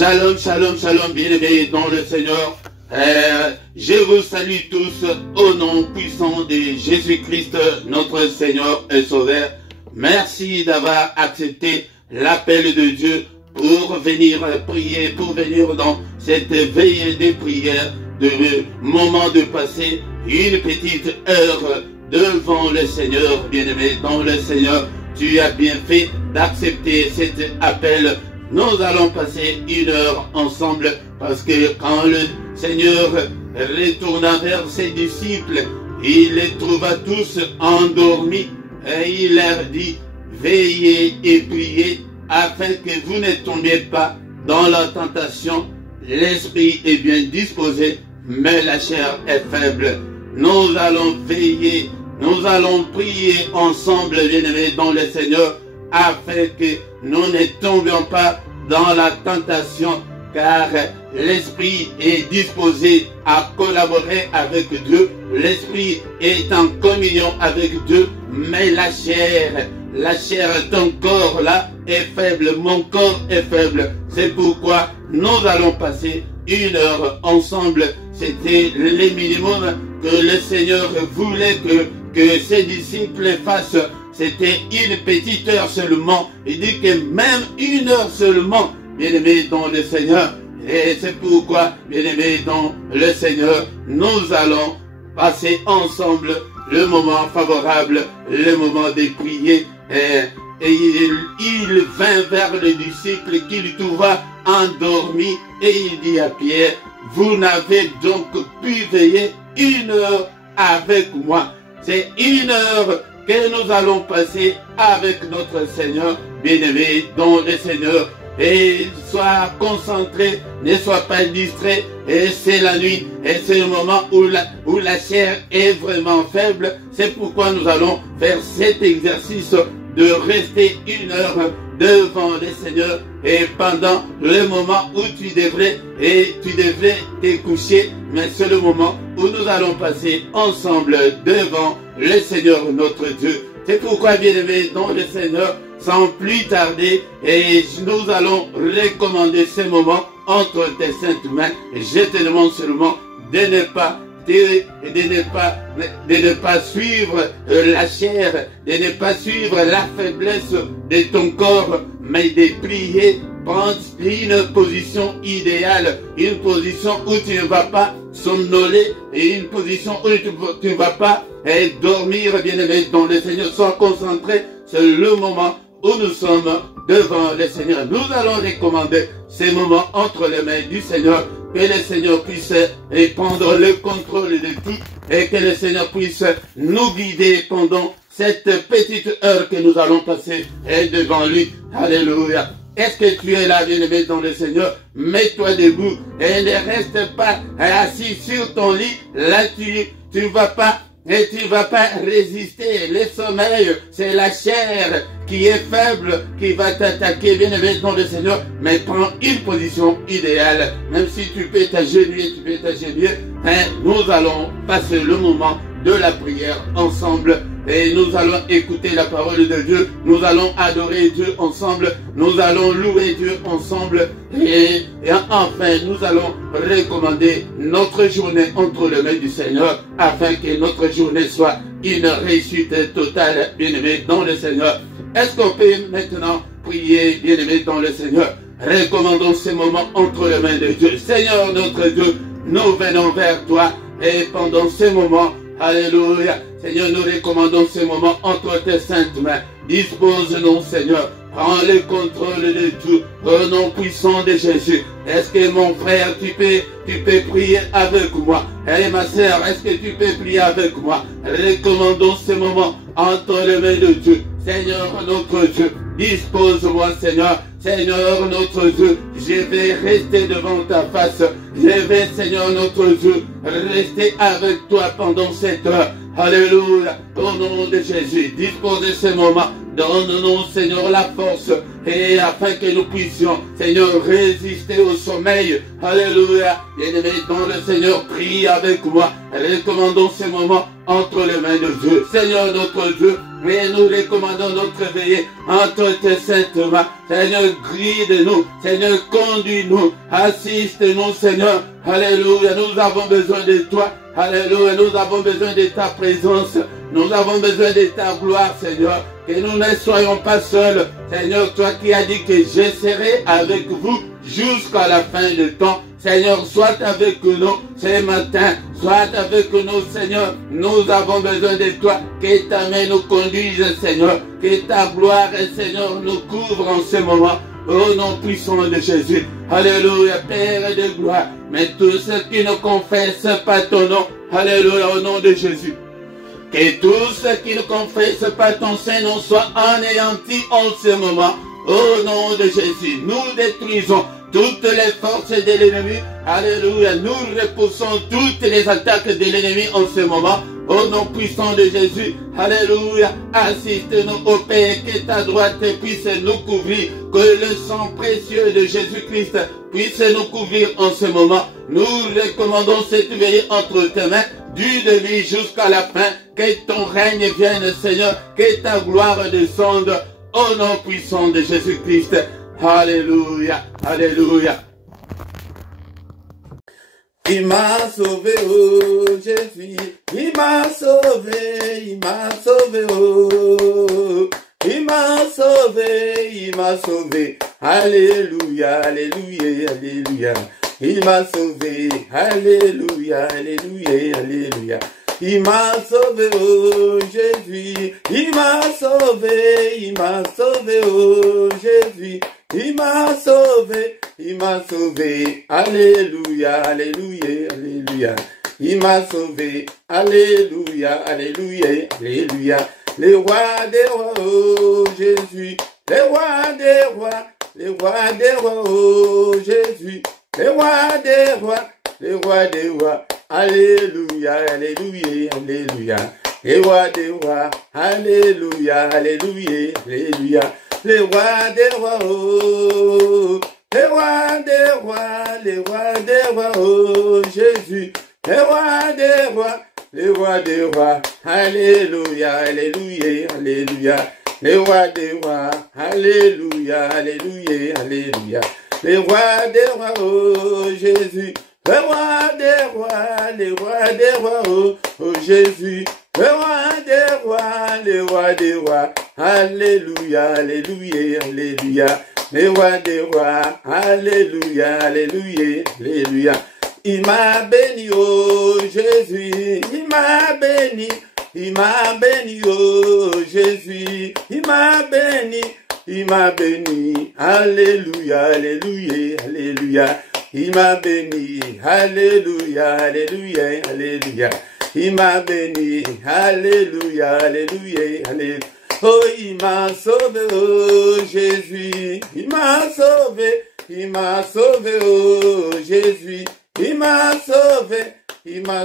Shalom, shalom, shalom, bien-aimés dans le Seigneur. Je vous salue tous au nom puissant de Jésus-Christ, notre Seigneur et Sauveur. Merci d'avoir accepté l'appel de Dieu pour venir prier, pour venir dans cette veille de prière, de moment de passer une petite heure devant le Seigneur, bien-aimé dans le Seigneur. Tu as bien fait d'accepter cet appel. Nous allons passer une heure ensemble parce que quand le Seigneur retourna vers ses disciples, il les trouva tous endormis et il leur dit: veillez et priez afin que vous ne tombiez pas dans la tentation. L'esprit est bien disposé, mais la chair est faible. Nous allons veiller, nous allons prier ensemble, bien-aimés dans le Seigneur, afin que nous ne tombions pas dans la tentation, car l'esprit est disposé à collaborer avec Dieu. L'esprit est en communion avec Dieu, mais la chair, ton corps là est faible, mon corps est faible. C'est pourquoi nous allons passer une heure ensemble. C'était le minimum que le Seigneur voulait que ses disciples fassent. C'était une petite heure seulement. Il dit que même une heure seulement, bien-aimés dans le Seigneur. Et c'est pourquoi, bien-aimés dans le Seigneur, nous allons passer ensemble le moment favorable, le moment de prier. Et il vint vers les disciples qu'il trouva endormis et il dit à Pierre: vous n'avez donc pu veiller une heure avec moi. C'est une heure que nous allons passer avec notre Seigneur, bien-aimé dans le Seigneur. Et sois concentré, ne sois pas distrait. Et c'est la nuit, et c'est le moment où la chair est vraiment faible. C'est pourquoi nous allons faire cet exercice de rester une heure devant le Seigneur. Et pendant le moment où tu devrais te coucher, mais c'est le moment où nous allons passer ensemble devant le Seigneur notre Dieu. C'est pourquoi, bien-aimés dans le Seigneur, sans plus tarder, et nous allons recommander ce moment entre tes saintes mains. Je te demande seulement de ne pas suivre la chair, de ne pas suivre la faiblesse de ton corps, mais de prier. Prends une position idéale, une position où tu ne vas pas somnoler et une position où tu ne vas pas dormir, bien-aimé dans le Seigneur. Sois concentré, c'est le moment où nous sommes devant le Seigneur. Nous allons recommander ces moments entre les mains du Seigneur, que le Seigneur puisse prendre le contrôle de tout et que le Seigneur puisse nous guider pendant cette petite heure que nous allons passer devant lui. Alléluia. Est-ce que tu es là, bien-aimé dans le Seigneur? Mets-toi debout et ne reste pas assis sur ton lit. Là, tu ne vas pas résister. Le sommeil, c'est la chair qui est faible, qui va t'attaquer, bien-aimé dans le Seigneur. Mais prends une position idéale. Même si tu peux t'agenouiller, nous allons passer le moment de la prière ensemble. Et nous allons écouter la parole de Dieu. Nous allons adorer Dieu ensemble. Nous allons louer Dieu ensemble. Et enfin, nous allons recommander notre journée entre les mains du Seigneur, afin que notre journée soit une réussite totale, bien-aimé dans le Seigneur. Est-ce qu'on peut maintenant prier, bien-aimé dans le Seigneur? Recommandons ces moments entre les mains de Dieu. Seigneur notre Dieu, nous venons vers toi. Et pendant ces moments, alléluia, Seigneur, nous recommandons ces moments entre tes saintes mains. Dispose-nous, Seigneur. Prends le contrôle de tout. Au nom puissant de Jésus. Est-ce que mon frère, tu peux prier avec moi? Et ma sœur, est-ce que tu peux prier avec moi? Recommandons ces moments entre les mains de Dieu. Seigneur notre Dieu, dispose-moi, Seigneur. Seigneur notre Dieu, je vais rester devant ta face. Je vais, Seigneur notre Dieu, rester avec toi pendant cette heure. Alléluia. Au nom de Jésus, dispose de ce moment Donne-nous, Seigneur, la force, et afin que nous puissions, Seigneur, résister au sommeil. Alléluia. Bien-aimé, dans le Seigneur, prie avec moi. Recommandons ces moments entre les mains de Dieu. Seigneur, notre Dieu, mais nous recommandons notre veillée entre tes saintes mains. Seigneur, guide-nous. Seigneur, conduis-nous. Assiste-nous, Seigneur. Alléluia. Nous avons besoin de toi. Alléluia. Nous avons besoin de ta présence. Nous avons besoin de ta gloire, Seigneur. Que nous ne soyons pas seuls. Seigneur, toi qui as dit que je serai avec vous jusqu'à la fin du temps. Seigneur, sois avec nous ce matin. Sois avec nous, Seigneur. Nous avons besoin de toi. Que ta main nous conduise, Seigneur. Que ta gloire, Seigneur, nous couvre en ce moment. Au nom puissant de Jésus. Alléluia, Père de gloire. Mais tous ceux qui ne confessent pas ton nom. Alléluia, au nom de Jésus. Que tous ceux qui ne confessent pas ton Saint-Nom soient anéantis en ce moment. Au nom de Jésus, nous détruisons toutes les forces de l'ennemi. Alléluia, nous repoussons toutes les attaques de l'ennemi en ce moment. Au nom puissant de Jésus, alléluia, assiste-nous au Père, que ta droite puisse nous couvrir, que le sang précieux de Jésus-Christ puisse nous couvrir en ce moment. Nous recommandons cette veillée entre tes mains, du début jusqu'à la fin, que ton règne vienne, Seigneur, que ta gloire descende, au nom puissant de Jésus-Christ. Alléluia, alléluia. Il m'a sauvé, oh Jésus, il m'a sauvé, oh. Il m'a sauvé, alléluia, alléluia, alléluia. Il m'a sauvé, alléluia, alléluia, alléluia. Il m'a sauvé, oh Jésus, il m'a sauvé, oh Jésus. Il m'a sauvé, alléluia, alléluia, alléluia. Il m'a sauvé, alléluia, alléluia, alléluia. Les rois des rois, oh Jésus, les rois des rois, les rois des rois, oh Jésus, les rois des rois, les rois des rois, alléluia, alléluia, alléluia. Les rois des rois, alléluia, alléluia, alléluia. Les rois des rois, oh, les rois des rois, les rois des rois, oh Jésus, les rois des rois, les rois des rois, alléluia, alléluia, alléluia. Les rois des rois, alléluia, alléluia, alléluia. Les rois des rois, oh Jésus, les rois des rois, les rois des rois, oh Jésus. Le roi des rois, le roi des rois, alléluia, alléluia, alléluia. Le roi des rois, alléluia, alléluia, alléluia. Il m'a béni, oh Jésus, il m'a béni, oh Jésus, il m'a béni, alléluia, alléluia, alléluia. Il m'a béni, alléluia, alléluia, alléluia. Il m'a béni, alléluia, alléluia, alléluia. Oh, il m'a sauvé, oh Jésus. Il m'a sauvé, oh Jésus. Il m'a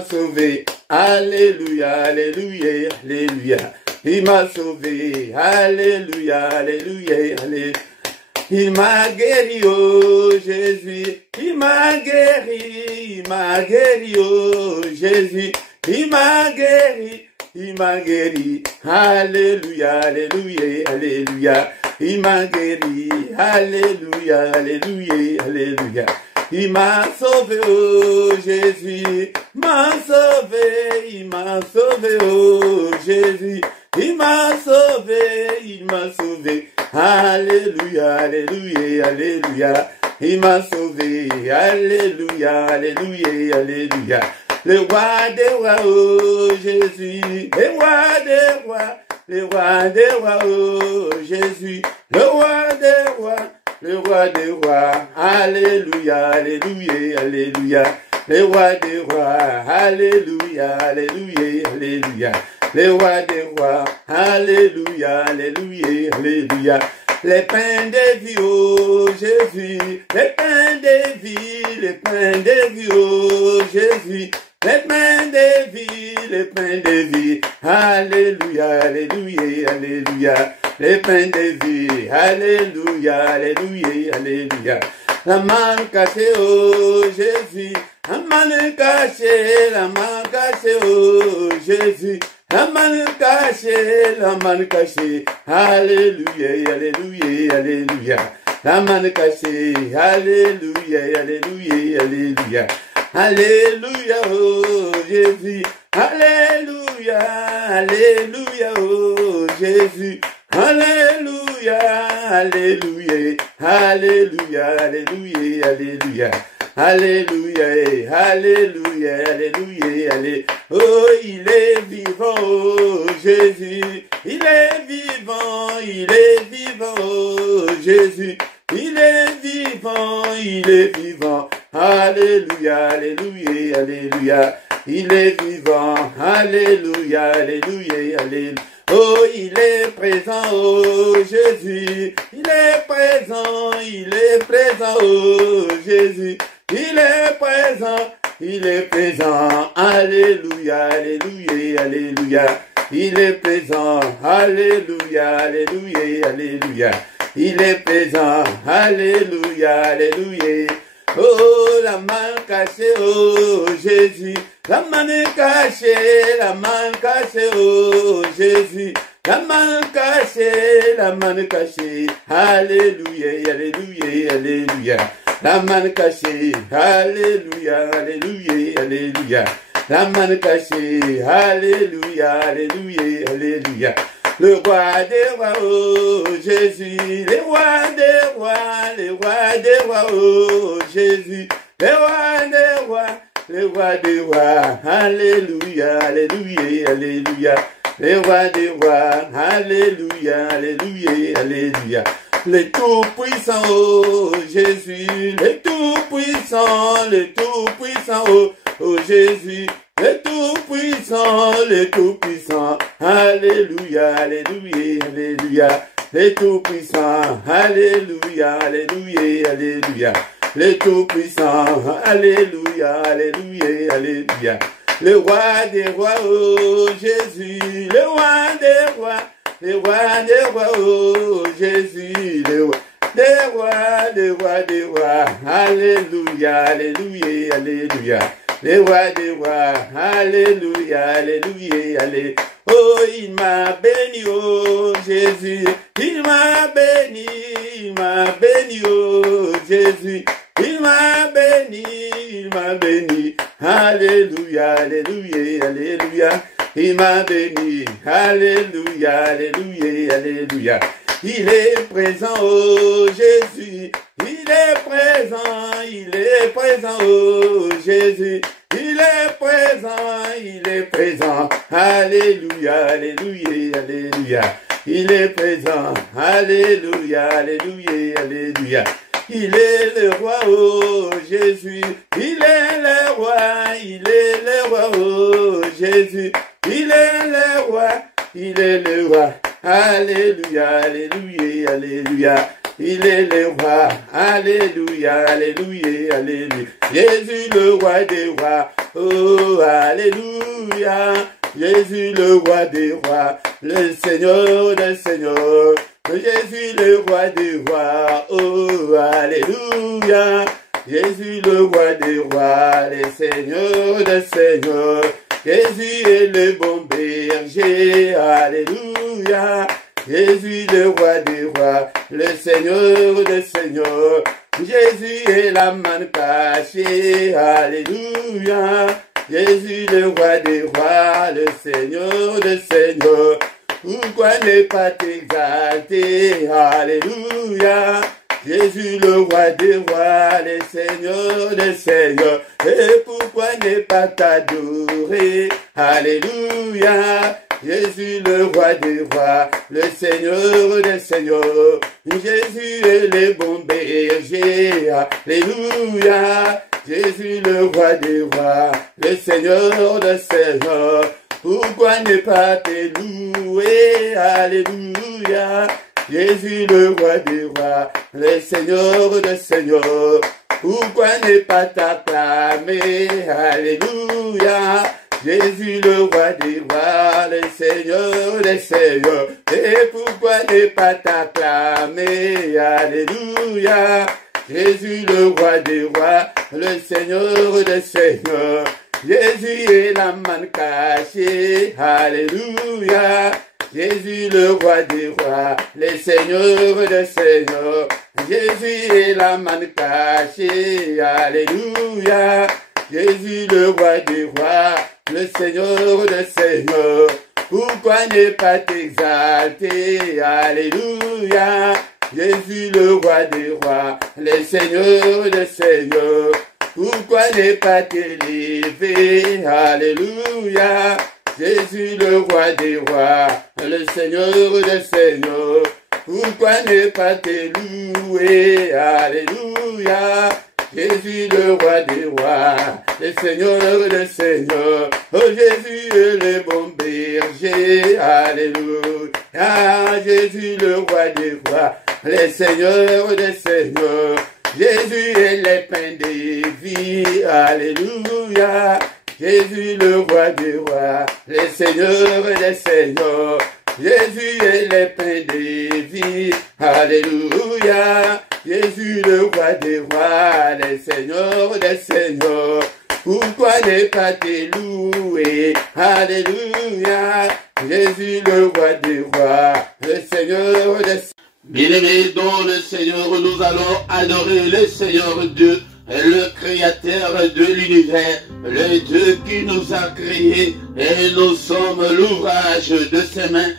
sauvé, alléluia, alléluia, alléluia. Il m'a sauvé, alléluia, alléluia, alléluia. Il m'a guéri, oh Jésus. Il m'a guéri, oh Jésus. Il m'a guéri, alléluia, alléluia, alléluia. Il m'a guéri, alléluia, alléluia, alléluia. Il m'a sauvé, oh Jésus, m'a sauvé, oh Jésus. Il m'a sauvé, alléluia, alléluia, alléluia. Il m'a sauvé, alléluia, alléluia, alléluia. Le roi des rois, oh Jésus, le roi des rois, le roi des rois, oh Jésus, le roi des rois, le roi des rois, alléluia, alléluia, alléluia. Le roi des rois, alléluia, alléluia, alléluia. Le roi des rois, alléluia, alléluia, alléluia. Les pains de vie, oh Jésus, les pains de vie, les pains de vie, oh Jésus. Les pains de vie, alléluia, alléluia, alléluia. le pain de vie. Alléluia, alléluia, alléluia. La main cachée, oh Jésus. La main cachée, oh Jésus. La main cachée, alléluia, alléluia, alléluia. La main cachée, alléluia, alléluia, alléluia. Alléluia, oh Jésus. Alléluia, alléluia, oh Jésus. Alléluia, alléluia, alléluia, alléluia, alléluia. Alléluia, alléluia, alléluia, alléluia. Oh, il est vivant, oh Jésus. Il est vivant, oh Jésus. Il est vivant. Alléluia, alléluia, alléluia. Il est vivant, alléluia, alléluia, alléluia. Oh, il est présent, oh Jésus. Il est présent, oh Jésus. Il est présent, alléluia, alléluia, alléluia. Il est présent, alléluia, alléluia, alléluia. Il est présent, alléluia, alléluia. Oh, la main cachée, oh Jésus. La main cachée, oh Jésus. La main cachée, alléluia, alléluia, alléluia. La main cachée, alléluia, alléluia, alléluia. La main cachée, alléluia, alléluia, alléluia. Le roi des rois, oh Jésus. Les rois des rois, oh Jésus. Les rois des rois, alléluia, alléluia, alléluia. Les rois des rois, alléluia, alléluia, alléluia. Le tout-puissant, oh Jésus, le tout-puissant, oh Jésus, le tout-puissant, alléluia, alléluia, alléluia, le tout-puissant, alléluia, alléluia, alléluia, le tout-puissant, alléluia, alléluia, alléluia, le roi des rois, oh Jésus, le roi des rois, oh Jésus, le roi des rois, alléluia, alléluia, alléluia. Les rois des rois, alléluia, alléluia, alléluia. Oh, il m'a béni, oh Jésus, il m'a béni, oh Jésus, il m'a béni, alléluia, alléluia, alléluia. Il m'a béni, alléluia, alléluia, alléluia. Il est présent, oh Jésus, il est présent, oh Jésus. Il est présent, alléluia, alléluia, alléluia. Il est présent, alléluia, alléluia, alléluia. Il est le roi, oh Jésus. Il est le roi, oh Jésus. Il est le roi, alléluia, alléluia, alléluia. Il est le roi, alléluia, alléluia, alléluia. Jésus le roi des rois, oh alléluia. Jésus le roi des rois, le Seigneur des seigneurs. Jésus le roi des rois, oh alléluia. Jésus le roi des rois, le Seigneur des seigneurs. Jésus est le bon berger, alléluia. Jésus le roi des rois, le Seigneur des seigneurs. Jésus est la manne cachée, alléluia. Jésus le roi des rois, le Seigneur des seigneurs. Pourquoi ne pas t'exalter, alléluia. Jésus le roi des rois, le Seigneur des seigneurs. Et pourquoi ne pas t'adorer, alléluia. Jésus le roi des rois, le Seigneur des seigneurs. Jésus est le bon berger, alléluia. Jésus le roi des rois, le Seigneur des seigneurs. Pourquoi ne pas te louer, alléluia. Jésus le roi des rois, le Seigneur des seigneurs. Pourquoi ne pas t'acclamer, alléluia. Jésus le roi des rois, le Seigneur des seigneurs. Et pourquoi ne pas t'acclamer? Alléluia. Jésus le roi des rois, le Seigneur des seigneurs. Jésus est la manne cachée. Alléluia. Jésus le roi des rois, le Seigneur des seigneurs. Jésus est la manne cachée. Alléluia. Jésus le roi des rois, le Seigneur des seigneurs. Pourquoi ne pas t'exalter? Alléluia. Jésus le roi des rois, le Seigneur des seigneurs. Pourquoi ne pas t'élever? Alléluia. Jésus le roi des rois, le Seigneur des seigneurs. Pourquoi ne pas te louer? Alléluia. Jésus le roi des rois, le Seigneur des seigneurs. Oh Jésus est le bon berger. Alléluia. Jésus le roi des rois, le Seigneur des seigneurs. Jésus est le pain de vie. Alléluia. Jésus le roi des rois, le Seigneur des seigneurs. Jésus est le pain de vie. Alléluia. Jésus le roi des rois, le Seigneur des seigneurs. Pourquoi ne pas te louer? Alléluia. Jésus le roi des rois, le Seigneur des seigneurs. Bien-aimés dans le Seigneur, nous allons adorer le Seigneur Dieu, le Créateur de l'univers, le Dieu qui nous a créés, et nous sommes l'ouvrage de ses mains.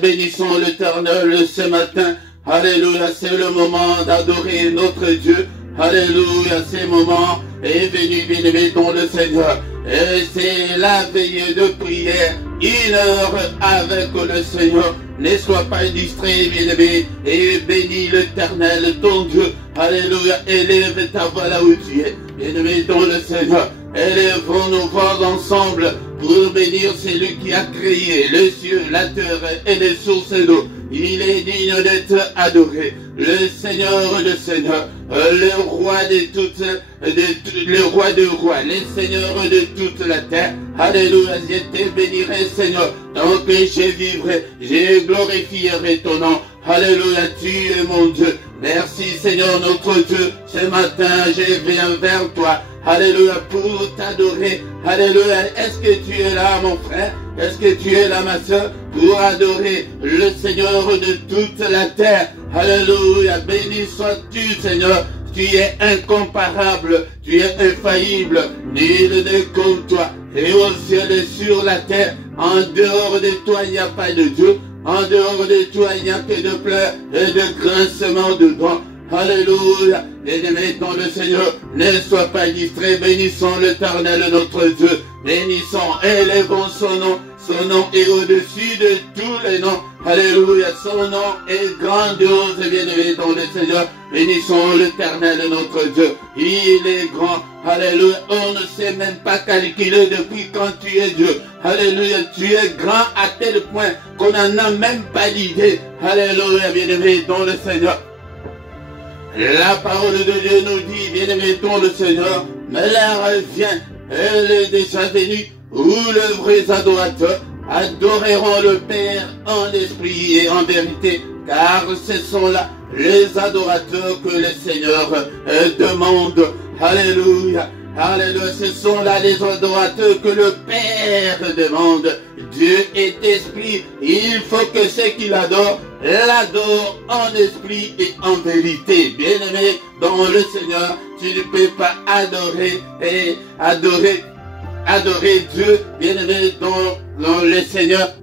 Bénissons l'Éternel ce matin. Alléluia, c'est le moment d'adorer notre Dieu. Alléluia, ce moment est venu, bien-aimé dans le Seigneur. Et c'est la veille de prière, 1 heure avec le Seigneur. Ne sois pas distrait, bien-aimé, et bénis l'Éternel, ton Dieu. Alléluia, élève ta voix là où tu es, bien-aimé dans le Seigneur. Élevons nos voix ensemble pour bénir celui qui a créé les cieux, la terre et les sources d'eau. Il est digne d'être adoré. Le Seigneur de Seigneurs, le roi de toutes, le roi de rois, le Seigneur de toute la terre. Alléluia, je te bénirai, Seigneur. Tant que je vivrai, je glorifierai ton nom. Alléluia, tu es mon Dieu. Merci, Seigneur notre Dieu. Ce matin, je viens vers toi. Alléluia, pour t'adorer. Alléluia, est-ce que tu es là, mon frère? Est-ce que tu es là, ma soeur, pour adorer le Seigneur de toute la terre? Alléluia, béni sois-tu, Seigneur. Tu es incomparable, tu es infaillible, nul n'est comme toi. Et au ciel et sur la terre, en dehors de toi, il n'y a pas de Dieu. En dehors de toi, il n'y a que de pleurs et de grincements de dents. Alléluia. Bien-aimés dans le Seigneur, ne sois pas distrait. Bénissons l'Éternel notre Dieu. Bénissons, élevons son nom. Son nom est au-dessus de tous les noms. Alléluia. Son nom est grandiose, bien-aimés dans le Seigneur. Bénissons l'Éternel notre Dieu. Il est grand. Alléluia. On ne sait même pas calculer depuis quand tu es Dieu. Alléluia. Tu es grand à tel point qu'on n'en a même pas d'idée. Alléluia, bien-aimés dans le Seigneur. La parole de Dieu nous dit, bien-aimés dans le Seigneur, mais l'heure vient, elle est déjà venue, où les vrais adorateurs adoreront le Père en esprit et en vérité, car ce sont là les adorateurs que le Seigneur demande. Alléluia. Alléluia, ce sont là les adorateurs que le Père demande. Dieu est esprit, il faut que ceux qui l'adorent, l'adorent en esprit et en vérité. Bien-aimé dans le Seigneur, tu ne peux pas adorer et adorer Dieu, bien-aimé dans le Seigneur.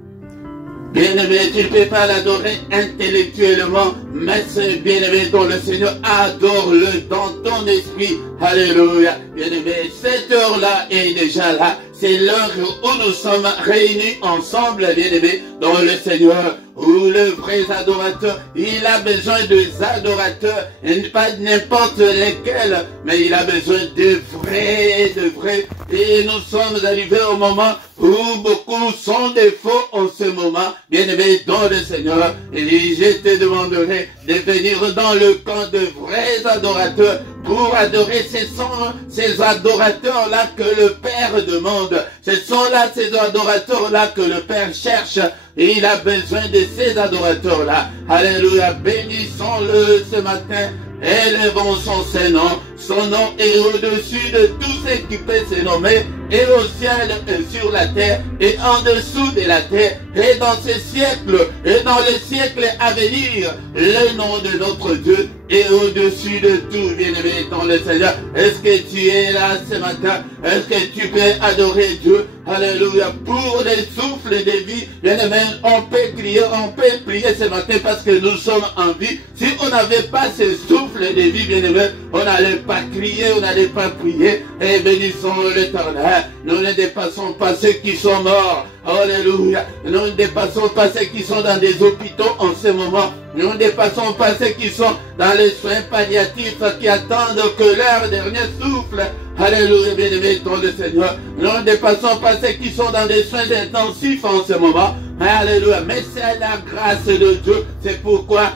Bien-aimé, tu ne peux pas l'adorer intellectuellement, mais c'est bien-aimé dans le Seigneur, adore-le dans ton esprit. Alléluia. Bien-aimé, cette heure-là est déjà là. C'est l'heure où nous sommes réunis ensemble, bien-aimés, dans le Seigneur, où le vrai adorateur, il a besoin des adorateurs, et pas n'importe lesquels, mais il a besoin de vrais. Et nous sommes arrivés au moment où beaucoup sont des faux en ce moment, bien-aimés dans le Seigneur. Et je te demanderai de venir dans le camp de vrais adorateurs pour adorer. Ce sont ces adorateurs-là que le Père demande. Ce sont là ces adorateurs-là que le Père cherche. Et il a besoin de ces adorateurs-là. Alléluia. Bénissons-le ce matin. Élevons son Saint-Nom. Son nom est au-dessus de tout ce qui peut se nommer, et au ciel et sur la terre, et en dessous de la terre, et dans ce siècle, et dans le siècle à venir. Le nom de notre Dieu est au-dessus de tout, bien-aimé dans le Seigneur. Est-ce que tu es là ce matin? Est-ce que tu peux adorer Dieu? Alléluia. Pour les souffles de vie, bien-aimé, on peut crier, on peut prier ce matin parce que nous sommes en vie. Si on n'avait pas ce souffle de vie, bien-aimé, on n'allait pas crier, on n'allait pas prier. Et bénissons l'Éternel. Nous ne dépassons pas ceux qui sont morts. Alléluia. Nous ne dépassons pas ceux qui sont dans des hôpitaux en ce moment. Nous ne dépassons pas ceux qui sont dans les soins palliatifs, qui attendent que leur dernier souffle. Alléluia, bien-aimé dans le Seigneur. Nous ne dépassons pas ceux qui sont dans des soins intensifs en ce moment. Alléluia. Mais c'est la grâce de Dieu. C'est pourquoi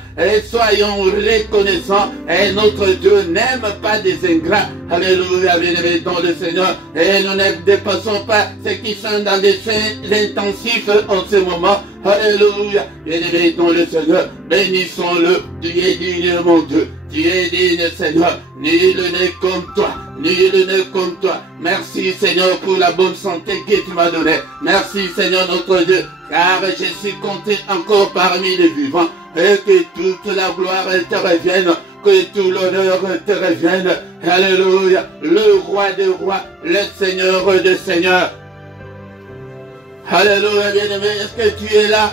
soyons reconnaissants. Et notre Dieu n'aime pas des ingrats. Alléluia, bien-aimé dans le Seigneur. Et nous ne dépassons pas ceux qui sont dans des soins intensifs en ce moment. Alléluia, bien-aimé dans le Seigneur. Bénissons-le. Tu es digne, mon Dieu. Tu es digne, Seigneur. Nul n'est comme toi. Nul n'est comme toi. Merci, Seigneur, pour la bonne santé que tu m'as donnée. Merci, Seigneur, notre Dieu, car je suis compté encore parmi les vivants. Et que toute la gloire te revienne, que tout l'honneur te revienne. Alléluia. Le roi des rois, le Seigneur des seigneurs. Alléluia, bien-aimé, est-ce que tu es là?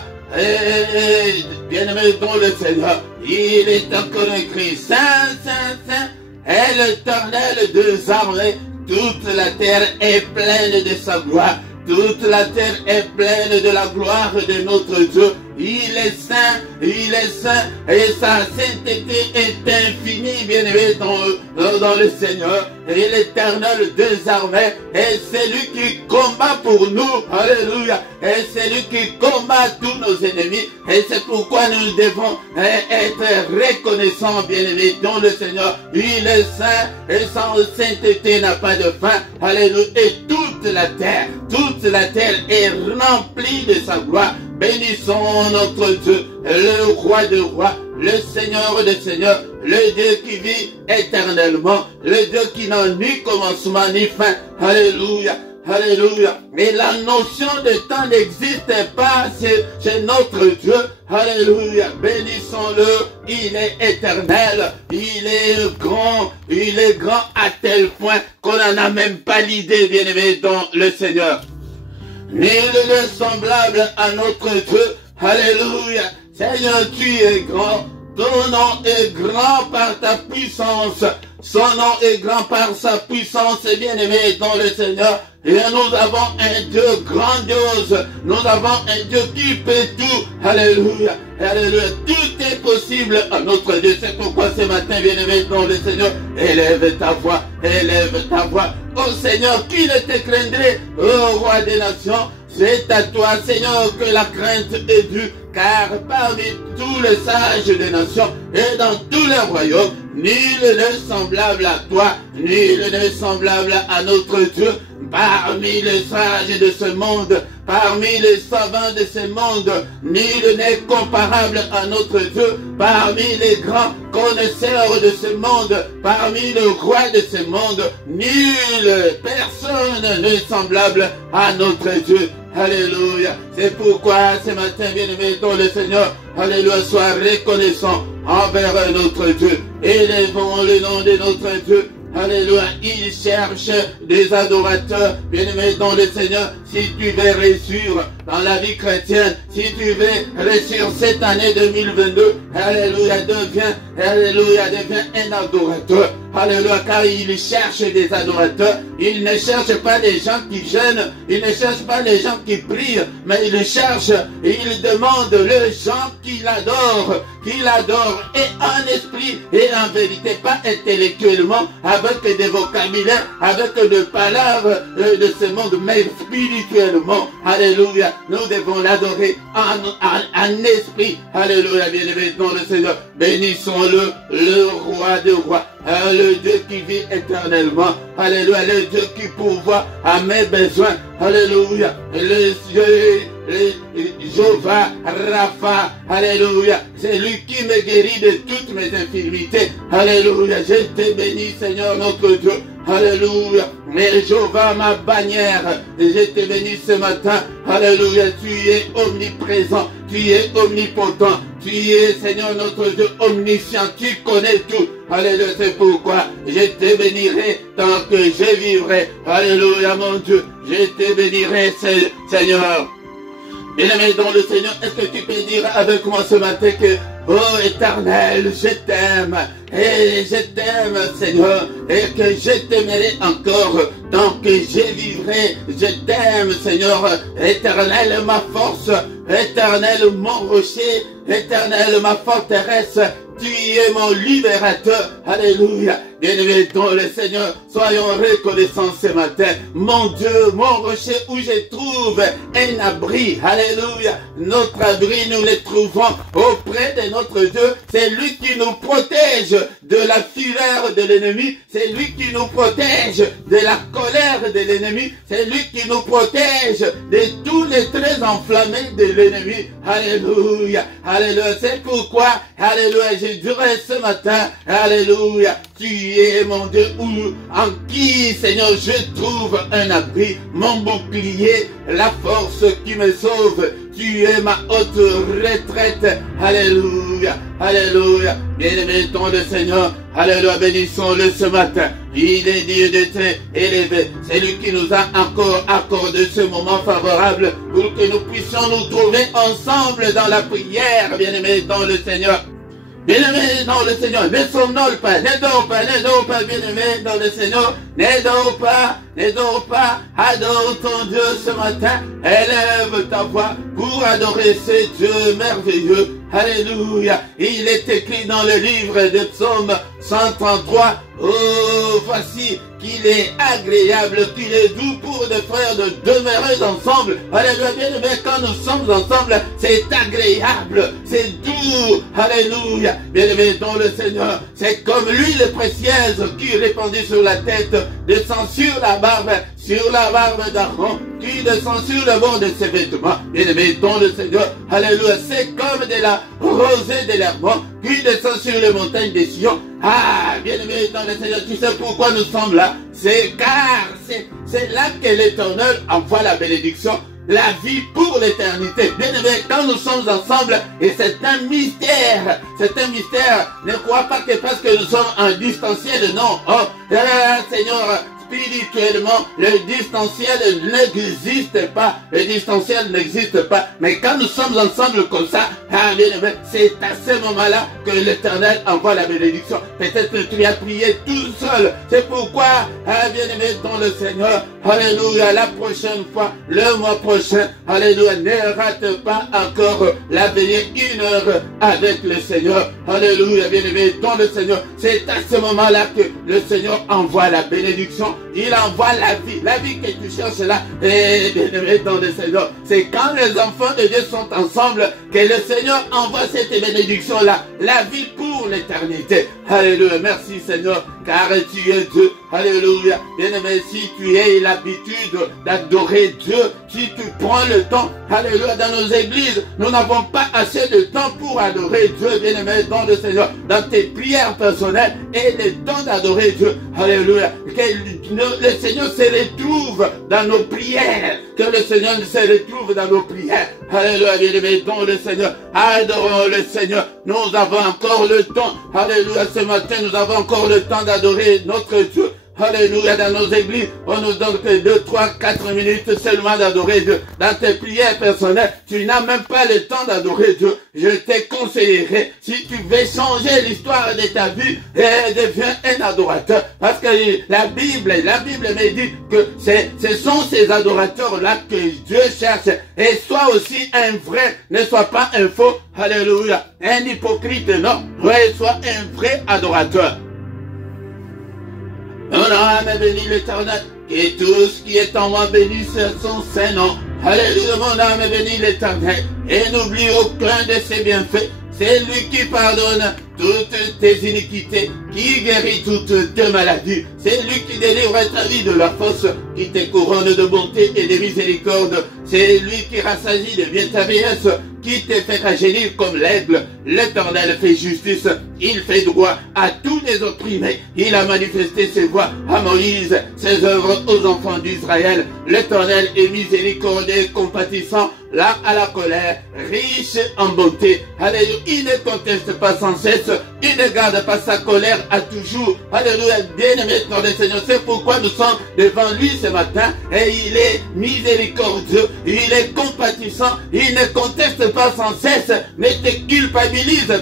Bien-aimé dans le Seigneur, il est encore écrit, Saint, Saint, Saint, est l'Éternel des armées. Toute la terre est pleine de sa gloire. Toute la terre est pleine de la gloire de notre Dieu. Il est saint, et sa sainteté est infinie, bien-aimé dans le Seigneur. Et l'Éternel des armées est celui qui combat pour nous. Alléluia. Et celui qui combat tous nos ennemis. Et c'est pourquoi nous devons être reconnaissants, bien-aimé dans le Seigneur. Il est saint, et sa sainteté n'a pas de fin. Alléluia. Et toute la terre est remplie de sa gloire. Bénissons notre Dieu, le roi des rois, le Seigneur des seigneurs, le Dieu qui vit éternellement, le Dieu qui n'a ni commencement ni fin. Alléluia, alléluia. Mais la notion de temps n'existe pas chez notre Dieu. Alléluia, bénissons-le, il est éternel, il est grand à tel point qu'on n'en a même pas l'idée, bien-aimé dans le Seigneur. Nul n'est semblable à notre Dieu. Alléluia. Seigneur, tu es grand. Ton nom est grand par ta puissance. Son nom est grand par sa puissance, bien-aimé dans le Seigneur. Et nous avons un Dieu grandiose. Nous avons un Dieu qui peut tout. Alléluia. Alléluia. Tout est possible à notre Dieu. C'est pourquoi ce matin, bien-aimé dans le Seigneur, élève ta voix. Élève ta voix. Oh Seigneur, qui ne te craindrait, ô roi des nations? C'est à toi, Seigneur, que la crainte est due, car parmi tous les sages des nations et dans tous les royaumes, nul n'est semblable à toi, nul n'est semblable à notre Dieu. Parmi les sages de ce monde, parmi les savants de ce monde, nul n'est comparable à notre Dieu. Parmi les grands connaisseurs de ce monde, parmi les rois de ce monde, nulle personne n'est semblable à notre Dieu. Alléluia. C'est pourquoi ce matin, bien-aimé dans le Seigneur, alléluia, sois reconnaissant envers notre Dieu. Élevons le nom de notre Dieu. Alléluia, il cherche des adorateurs, bien-aimés dans le Seigneur. Si tu veux réussir dans la vie chrétienne, si tu veux réussir cette année 2022, alléluia, deviens un adorateur. Alléluia, car il cherche des adorateurs. Il ne cherche pas des gens qui jeûnent, il ne cherche pas des gens qui prient, mais il cherche et il demande les gens qui l'adorent, et en esprit et en vérité, pas intellectuellement, avec des vocabulaires, avec des palabres de ce monde, mais spirituellement. Alléluia, nous devons l'adorer en esprit. Alléluia, bien-aimé dans le Seigneur. Bénissons-le, le roi des rois. le Dieu qui vit éternellement. Alléluia, le Dieu qui pourvoit à mes besoins. Alléluia, le Dieu, Jéhovah, Rapha, alléluia, c'est lui qui me guérit de toutes mes infirmités. Alléluia, je te bénis Seigneur notre Dieu. Alléluia, mais Jéhovah ma bannière, je te bénis ce matin. Alléluia, tu es omniprésent, tu es omnipotent, tu es Seigneur notre Dieu omniscient, tu connais tout. Alléluia, c'est pourquoi je te bénirai tant que je vivrai. Alléluia mon Dieu, je te bénirai Seigneur. Bien-aimé dans le Seigneur, est-ce que tu peux dire avec moi ce matin que, oh Éternel, je t'aime, et je t'aime Seigneur, et que je t'aimerai encore tant que je vivrai. Je t'aime Seigneur, Éternel ma force, Éternel mon rocher, Éternel ma forteresse. Tu es mon libérateur. Alléluia. Bien-aimé dans le Seigneur, soyons reconnaissants ce matin. Mon Dieu, mon rocher où je trouve un abri. Alléluia. Notre abri, nous le trouvons auprès de notre Dieu. C'est lui qui nous protège de la fureur de l'ennemi. C'est lui qui nous protège de la colère de l'ennemi. C'est lui qui nous protège de tous les traits enflammés de l'ennemi. Alléluia. Alléluia. C'est pourquoi, alléluia, je dirais ce matin, alléluia, tu es mon Dieu, en qui, Seigneur, je trouve un abri, mon bouclier, la force qui me sauve. Tu es ma haute retraite. Alléluia. Alléluia. Bien-aimé dans le Seigneur. Alléluia. Bénissons-le ce matin. Il est Dieu de très élevé. C'est lui qui nous a encore accordé ce moment favorable pour que nous puissions nous trouver ensemble dans la prière. Bien-aimé dans le Seigneur. Bien-aimé dans le Seigneur, ne somnole pas, ne dors pas, bien-aimé dans le Seigneur, ne dors pas, adore ton Dieu ce matin, élève ta voix pour adorer ce Dieu merveilleux. Alléluia. Il est écrit dans le livre de Psaume 133, oh, voici qu'il est agréable, qu'il est doux pour des frères de demeurer ensemble. Alléluia, bien-aimé, quand nous sommes ensemble, c'est agréable, c'est doux. Alléluia, bien-aimé dans le Seigneur, c'est comme l'huile précieuse qui répandue sur la tête, descend sur la barbe d'Aaron, qui descend sur le bord de ses vêtements. Bien-aimé dans le Seigneur, alléluia, c'est comme de la rosée de l'Hermon qui descend sur les montagnes des Sion. Ah, bien-aimé dans le Seigneur, tu sais pourquoi nous sommes là? C'est car c'est là que l'Éternel envoie la bénédiction, la vie pour l'éternité. Bien-aimé, quand nous sommes ensemble, et c'est un mystère, ne crois pas que parce que nous sommes en distanciel, non. Oh, Seigneur, spirituellement, le distanciel n'existe pas. Le distanciel n'existe pas. Mais quand nous sommes ensemble comme ça, c'est à ce moment-là que l'Éternel envoie la bénédiction. Peut-être que tu as prié tout seul. C'est pourquoi, bien-aimé dans le Seigneur, alléluia, la prochaine fois, le mois prochain, alléluia, ne rate pas encore la veillée 1 heure avec le Seigneur. Alléluia, bien-aimé dans le Seigneur. C'est à ce moment-là que le Seigneur envoie la bénédiction. Il envoie la vie que tu cherches là. Et bien-aimé dans le Seigneur, c'est quand les enfants de Dieu sont ensemble que le Seigneur envoie cette bénédiction là, la vie pour l'éternité. Alléluia, merci Seigneur, car tu es Dieu. Alléluia, bien-aimé, si tu as l'habitude d'adorer Dieu, si tu prends le temps, alléluia, dans nos églises, nous n'avons pas assez de temps pour adorer Dieu, bien-aimé dans le Seigneur, dans tes prières personnelles et le temps d'adorer Dieu. Alléluia, que le Seigneur se retrouve dans nos prières, que le Seigneur se retrouve dans nos prières. Alléluia, bien-aimé dans le Seigneur, adorons le Seigneur. Nous avons encore le temps, alléluia, ce matin, nous avons encore le temps d'adorer notre Dieu. Alléluia, dans nos églises, on nous donne que 2, 3, 4 minutes seulement d'adorer Dieu. Dans tes prières personnelles, tu n'as même pas le temps d'adorer Dieu. Je te conseillerais, si tu veux changer l'histoire de ta vie, deviens un adorateur. Parce que la Bible me dit que ce sont ces adorateurs-là que Dieu cherche. Et sois aussi un vrai, ne sois pas un faux. Alléluia. Un hypocrite, non. Ouais, sois un vrai adorateur. Mon âme bénit l'Éternel, et tout ce qui est en moi bénisse son Saint-Nom. Alléluia, mon âme bénit l'Éternel, et n'oublie aucun de ses bienfaits. C'est lui qui pardonne toutes tes iniquités, qui guérit toutes tes maladies. C'est lui qui délivre ta vie de la fosse, qui te couronne de bonté et de miséricorde. C'est lui qui rassasie de bien ta vieillesse, qui te fait rajeunir comme l'aigle. L'Éternel fait justice, il fait droit à tous les opprimés. Il a manifesté ses voies à Moïse, ses œuvres aux enfants d'Israël. L'Éternel est miséricordieux et compatissant, lent à la colère, riche en bonté. Alléluia, il ne conteste pas sans cesse, il ne garde pas sa colère à toujours. Alléluia, bien-aimé dans le Seigneur, c'est pourquoi nous sommes devant lui ce matin, et il est miséricordieux, il est compatissant, il ne conteste pas sans cesse, ne te culpabilise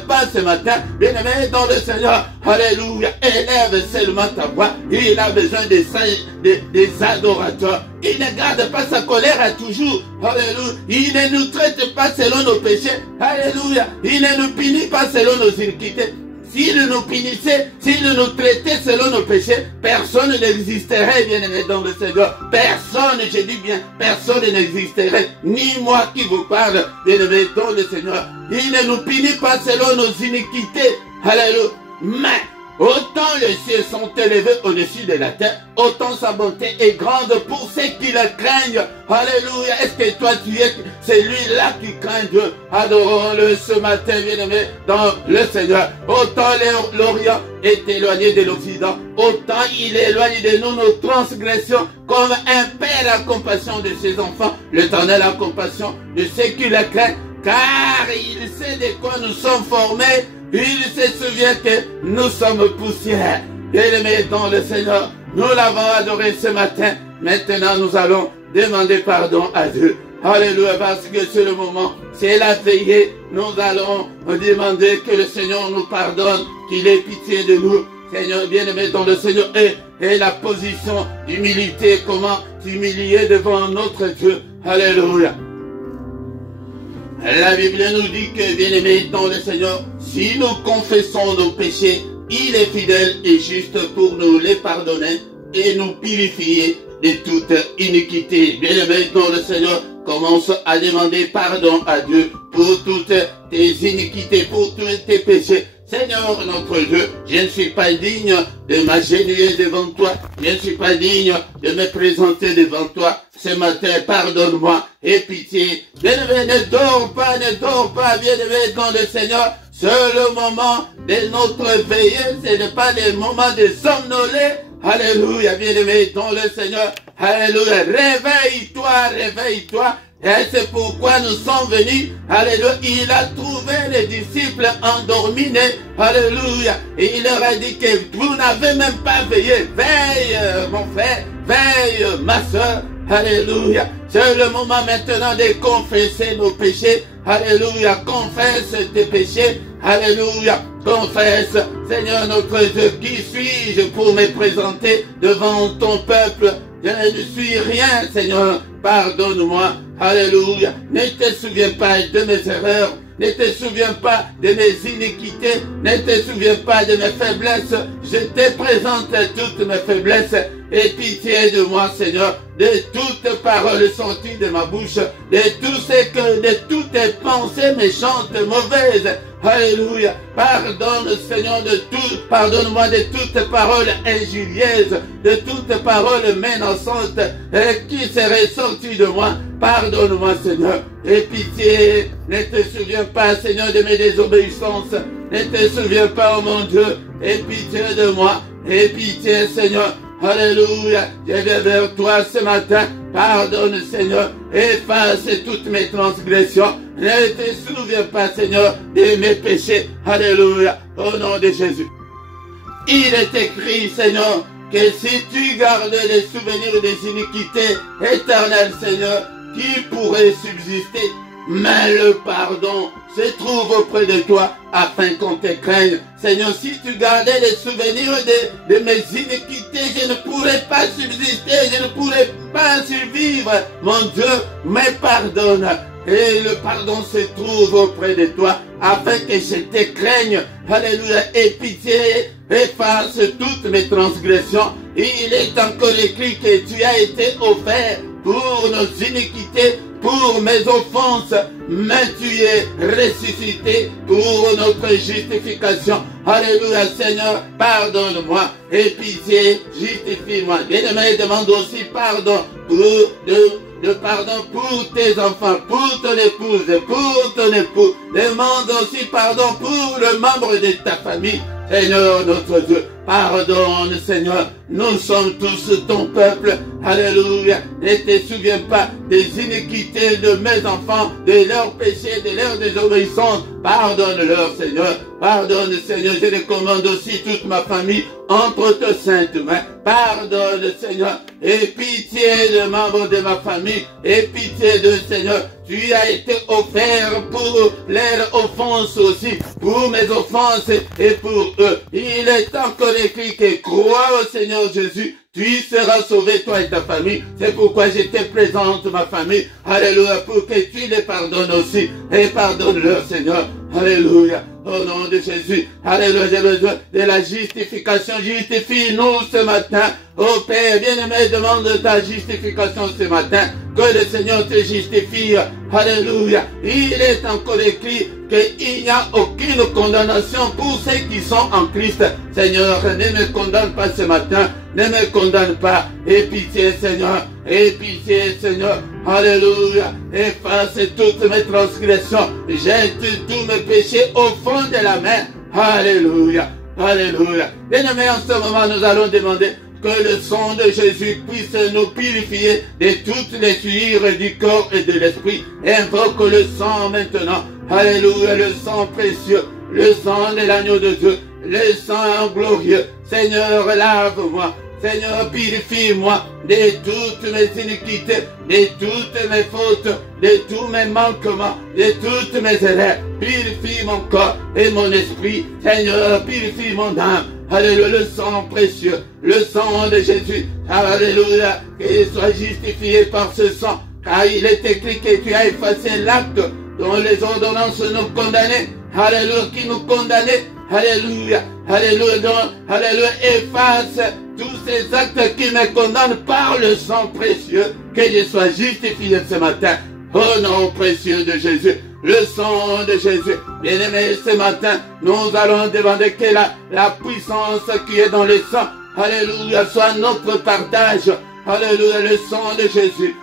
pas ce matin, bien-aimé dans le Seigneur. Alléluia, élève seulement ta voix, il a besoin des adorateurs. Il ne garde pas sa colère à toujours. Alléluia. Il ne nous traite pas selon nos péchés. Alléluia. Il ne nous punit pas selon nos iniquités. S'il nous punissait, s'il nous traitait selon nos péchés, personne n'existerait, bien-aimé dans le Seigneur. Personne, je dis bien, personne n'existerait. Ni moi qui vous parle, bien-aimé dans le Seigneur. Il ne nous punit pas selon nos iniquités. Alléluia. Mais autant les cieux sont élevés au-dessus de la terre, autant sa bonté est grande pour ceux qui le craignent. Alléluia. Est-ce que toi tu es celui-là qui craint Dieu? Adorons-le ce matin, bien-aimé, dans le Seigneur. Autant l'Orient est éloigné de l'Occident, autant il éloigne de nous nos transgressions. Comme un père a compassion de ses enfants, l'Éternel a compassion de ceux qui le craignent, car il sait de quoi nous sommes formés. Il se souvient que nous sommes poussière. Bien-aimés dans le Seigneur, nous l'avons adoré ce matin. Maintenant, nous allons demander pardon à Dieu. Alléluia, parce que c'est le moment, c'est la veillée. Nous allons demander que le Seigneur nous pardonne, qu'il ait pitié de nous. Seigneur, bien-aimé dans le Seigneur, et la position d'humilité, comment s'humilier devant notre Dieu. Alléluia. La Bible nous dit que, bien-aimés dans le Seigneur, si nous confessons nos péchés, il est fidèle et juste pour nous les pardonner et nous purifier de toute iniquité. Bien-aimés dans le Seigneur, commence à demander pardon à Dieu pour toutes tes iniquités, pour tous tes péchés. Seigneur notre Dieu, je ne suis pas digne de m'agenouiller devant toi. Je ne suis pas digne de me présenter devant toi. Ce matin, pardonne-moi et pitié. Bien-aimé, ne dors pas, bien-aimé dans le Seigneur. C'est le moment de notre veillée, ce n'est pas le moment de somnoler. Alléluia, bien-aimé dans le Seigneur. Alléluia, réveille-toi, réveille-toi. Et c'est pourquoi nous sommes venus. Alléluia. Il a trouvé les disciples endormis. Alléluia. Et il leur a dit que vous n'avez même pas veillé. Veille, mon frère. Veille, ma soeur. Alléluia. C'est le moment maintenant de confesser nos péchés. Alléluia. Confesse tes péchés. Alléluia. Confesse. Seigneur notre Dieu, qui suis-je pour me présenter devant ton peuple? Je ne suis rien, Seigneur. Pardonne-moi. Alléluia. Ne te souviens pas de mes erreurs. Ne te souviens pas de mes iniquités. Ne te souviens pas de mes faiblesses. Je te présente toutes mes faiblesses. Et pitié de moi, Seigneur, de toutes paroles sorties de ma bouche, de toutes tes pensées méchantes, mauvaises. Alléluia. Pardonne, Seigneur, de tout. Pardonne-moi de toutes paroles injurieuses, de toutes paroles menaçantes qui seraient sorties de moi. Pardonne-moi, Seigneur. Et pitié, ne te souviens pas, Seigneur, de mes désobéissances. Ne te souviens pas, oh mon Dieu. Et pitié de moi. Et pitié, Seigneur. Alléluia. Je viens vers toi ce matin. Pardonne, Seigneur. Efface toutes mes transgressions. Ne te souviens pas, Seigneur, de mes péchés. Alléluia. Au nom de Jésus. Il est écrit, Seigneur, que si tu gardes les souvenirs des iniquités, éternel Seigneur, qui pourrait subsister? Mais le pardon se trouve auprès de toi afin qu'on te craigne. Seigneur, si tu gardais les souvenirs de mes iniquités, je ne pourrais pas subsister, je ne pourrais pas survivre. Mon Dieu, me pardonne. Et le pardon se trouve auprès de toi afin que je te craigne. Alléluia. Et pitié, efface toutes mes transgressions. Il est encore écrit que tu as été offert pour nos iniquités, pour mes offenses, mais tu es ressuscité pour notre justification. Alléluia, Seigneur, pardonne-moi et pitié, justifie-moi. Bien-aimé, demande aussi pardon pardon pour tes enfants, pour ton épouse, pour ton époux. Demande aussi pardon pour le membre de ta famille. Seigneur notre Dieu, pardonne Seigneur, nous sommes tous ton peuple, alléluia, ne te souviens pas des iniquités de mes enfants, de leurs péchés, de leur désobéissance, pardonne-leur Seigneur, pardonne Seigneur, je les commande aussi toute ma famille entre tes saintes mains, pardonne Seigneur, et pitié de membres de ma famille, et pitié de Seigneur, tu as été offert pour leurs offenses aussi, pour mes offenses et pour eux. Il est encore écrit que crois au Seigneur Jésus, tu seras sauvé, toi et ta famille. C'est pourquoi je te présente ma famille. Alléluia, pour que tu les pardonnes aussi. Et pardonne-leur, Seigneur. Alléluia. Au nom de Jésus. Alléluia, j'ai besoin de la justification. Justifie-nous ce matin. Oh Père, bien-aimé, demande ta justification ce matin. Que le Seigneur te justifie. Alléluia. Il est encore écrit qu'il n'y a aucune condamnation pour ceux qui sont en Christ. Seigneur, ne me condamne pas ce matin. Ne me condamne pas. Aie pitié, Seigneur. Aie pitié, Seigneur. Alléluia. Efface toutes mes transgressions. Jette tous mes péchés au fond de la mer. Alléluia. Alléluia. Bien-aimés, en ce moment, nous allons demander que le sang de Jésus puisse nous purifier de toutes les souillures du corps et de l'esprit. Invoque le sang maintenant. Alléluia, le sang précieux, le sang de l'agneau de Dieu, le sang glorieux. Seigneur, lave-moi. Seigneur, purifie-moi de toutes mes iniquités, de toutes mes fautes, de tous mes manquements, de toutes mes erreurs. Purifie mon corps et mon esprit. Seigneur, purifie mon âme. Alléluia, le sang précieux, le sang de Jésus. Alléluia, qu'il soit justifié par ce sang. Car il est écrit que tu as effacé l'acte dont les ordonnances nous condamnaient. Alléluia, qui nous condamnaient. Alléluia, alléluia, alléluia, efface tous ces actes qui me condamnent par le sang précieux, que je sois justifié ce matin. Au nom précieux de Jésus, le sang de Jésus. Bien-aimé, ce matin, nous allons demander que la puissance qui est dans le sang, alléluia, soit notre partage. Alléluia, le sang de Jésus,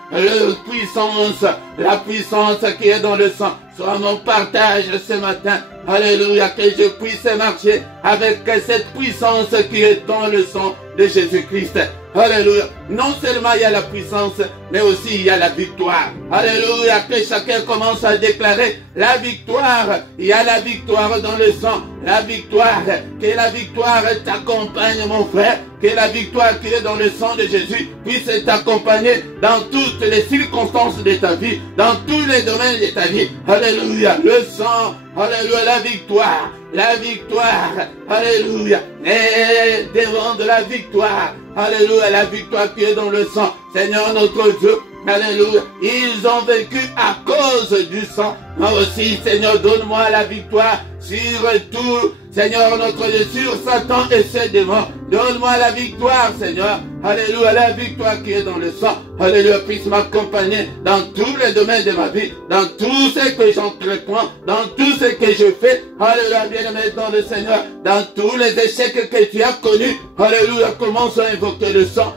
la puissance qui est dans le sang, soit mon partage ce matin. Alléluia, que je puisse marcher avec cette puissance qui est dans le sang de Jésus-Christ. Alléluia. Non seulement il y a la puissance, mais aussi il y a la victoire. Alléluia. Que chacun commence à déclarer la victoire. Il y a la victoire dans le sang. La victoire. Que la victoire t'accompagne, mon frère. Que la victoire qui est dans le sang de Jésus puisse t'accompagner dans toutes les circonstances de ta vie, dans tous les domaines de ta vie. Alléluia. Le sang. Alléluia. La victoire. La victoire. Alléluia. Et devant de la victoire. Alléluia, la victoire qui est dans le sang. Seigneur notre Dieu, alléluia. Ils ont vécu à cause du sang. Moi aussi, Seigneur, donne-moi la victoire sur tout, Seigneur notre Dieu, sur Satan et ses démons. Donne-moi la victoire, Seigneur. Alléluia, la victoire qui est dans le sang. Alléluia, puisse m'accompagner dans tous les domaines de ma vie, dans tout ce que j'entreprends, dans tout ce que je fais. Alléluia, bien-aimé dans le Seigneur, dans tous les échecs que tu as connus. Alléluia, commence à invoquer le sang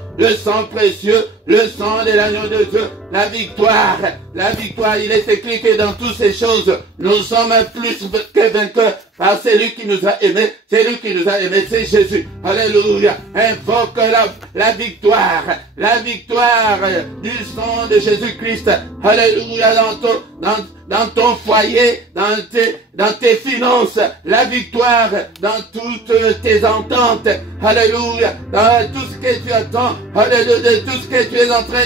précieux, le sang de l'agneau de Dieu, la victoire, il est écrit que dans toutes ces choses, nous sommes plus que vainqueurs par celui qui nous a aimés, c'est Jésus. Alléluia, invoque la victoire du sang de Jésus-Christ. Alléluia, dans ton foyer, dans tes finances, la victoire dans toutes tes ententes. Alléluia, dans tout ce que tu attends, alléluia, de tout ce que tu es en train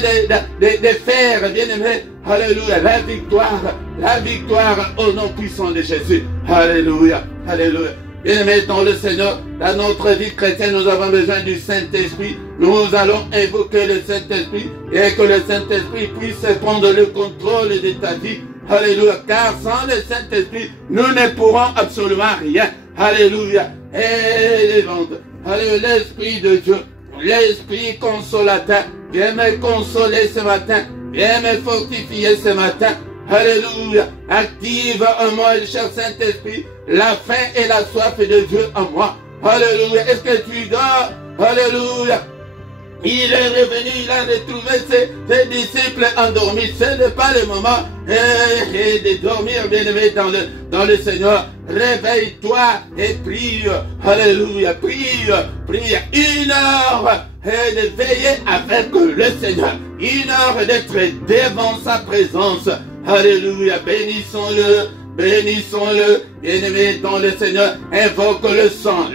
de faire, bien-aimé. Alléluia, la victoire au nom puissant de Jésus. Alléluia, alléluia. Bien-aimés dans le Seigneur, dans notre vie chrétienne, nous avons besoin du Saint-Esprit. Nous allons invoquer le Saint-Esprit et que le Saint-Esprit puisse prendre le contrôle de ta vie. Alléluia, car sans le Saint-Esprit, nous ne pourrons absolument rien. Alléluia, et alléluia, l'Esprit de Dieu, l'Esprit consolateur, viens me consoler ce matin. viens me fortifier ce matin. Alléluia. Active en moi, cher Saint-Esprit, la faim et la soif de Dieu en moi. Alléluia. Est-ce que tu dors? Alléluia. Il est revenu, il a retrouvé ses disciples endormis. Ce n'est pas le moment de dormir, bien-aimé, dans le Seigneur. Réveille-toi et prie. Alléluia. Prie. 1 heure de veiller avec le Seigneur. 1 heure d'être devant sa présence. Alléluia. Bénissons-le. Bénissons-le, bien-aimé dans le Seigneur. Invoque le sang,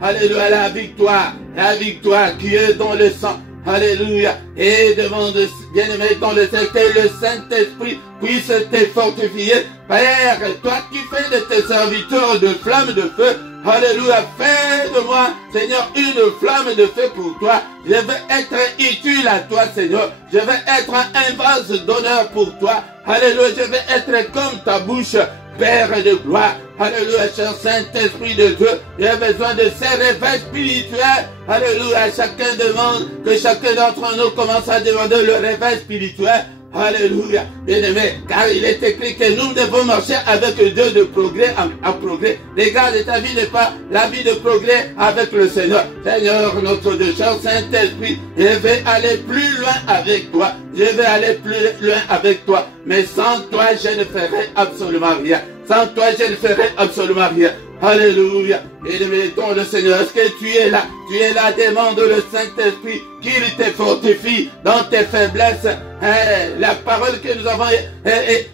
alléluia, la victoire qui est dans le sang, alléluia. Et demande, bien-aimé dans le Seigneur, que le Saint-Esprit puisse te fortifier. Père, toi qui fais de tes serviteurs de flammes de feu, alléluia, fais de moi, Seigneur, une flamme de feu pour toi. Je veux être utile à toi, Seigneur. Je veux être un vase d'honneur pour toi. Alléluia, je veux être comme ta bouche, Père de gloire. Alléluia, cher Saint-Esprit de Dieu, j'ai besoin de ces réveils spirituels. Alléluia, chacun demande, que chacun d'entre nous commence à demander le réveil spirituel. Alléluia, bien-aimé, car il est écrit que nous devons marcher avec Dieu de progrès en progrès. Regarde, ta vie n'est pas la vie de progrès avec le Seigneur. Seigneur, notre Dieu, cher Saint-Esprit, je vais aller plus loin avec toi. Je vais aller plus loin avec toi. Mais sans toi, je ne ferai absolument rien. Sans toi, je ne ferai absolument rien. Alléluia. Et mettons le Seigneur. Est-ce que tu es là? Tu es là, demande le Saint-Esprit qu'il te fortifie dans tes faiblesses. La parole que nous avons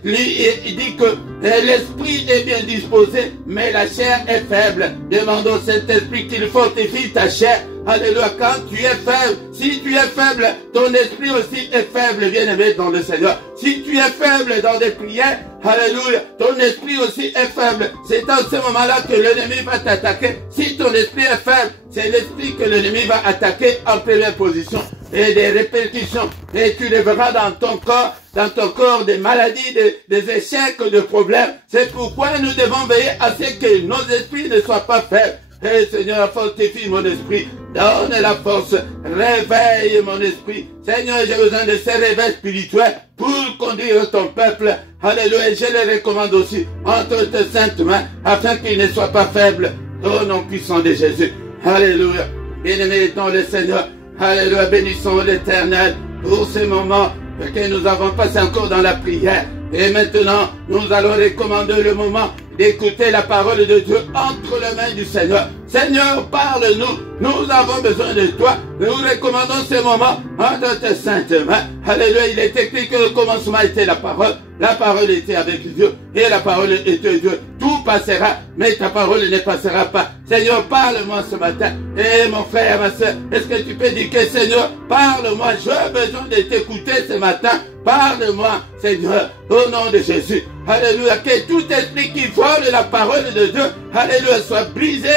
lui dit que l'esprit est bien disposé, mais la chair est faible. Demande au Saint-Esprit qu'il fortifie ta chair. Alléluia, quand tu es faible, si tu es faible, ton esprit aussi est faible, bien-aimé dans le Seigneur. Si tu es faible dans des prières, alléluia, ton esprit aussi est faible. C'est dans ce moment-là que l'ennemi va t'attaquer. Si ton esprit est faible, c'est l'esprit que l'ennemi va attaquer en première position. Et des répercussions. Et tu le verras dans ton corps des maladies, des échecs, des problèmes. C'est pourquoi nous devons veiller à ce que nos esprits ne soient pas faibles. Et Seigneur, fortifie mon esprit, donne la force, réveille mon esprit. Seigneur, j'ai besoin de ces réveils spirituels pour conduire ton peuple. Alléluia, je les recommande aussi entre tes saintes mains, afin qu'ils ne soient pas faibles. Au nom puissant de Jésus. Alléluia. Bien-aimés dans le Seigneur. Alléluia, bénissons l'Éternel pour ces moments que nous avons passé encore dans la prière. Et maintenant, nous allons recommander le moment d'écouter la parole de Dieu entre les mains du Seigneur. Seigneur, parle-nous. Nous avons besoin de toi. Nous recommandons ce moment entre tes saintes mains. Alléluia, il est écrit que le commencement était la parole. La parole était avec Dieu et la parole était Dieu. Tout passera, mais ta parole ne passera pas. Seigneur, parle-moi ce matin. Et mon frère, ma soeur, est-ce que tu peux dire que Seigneur, parle-moi. J'ai besoin de t'écouter ce matin. Parle-moi, Seigneur, au nom de Jésus. Alléluia, que tout esprit qui vole la parole de Dieu, alléluia, soit brisé.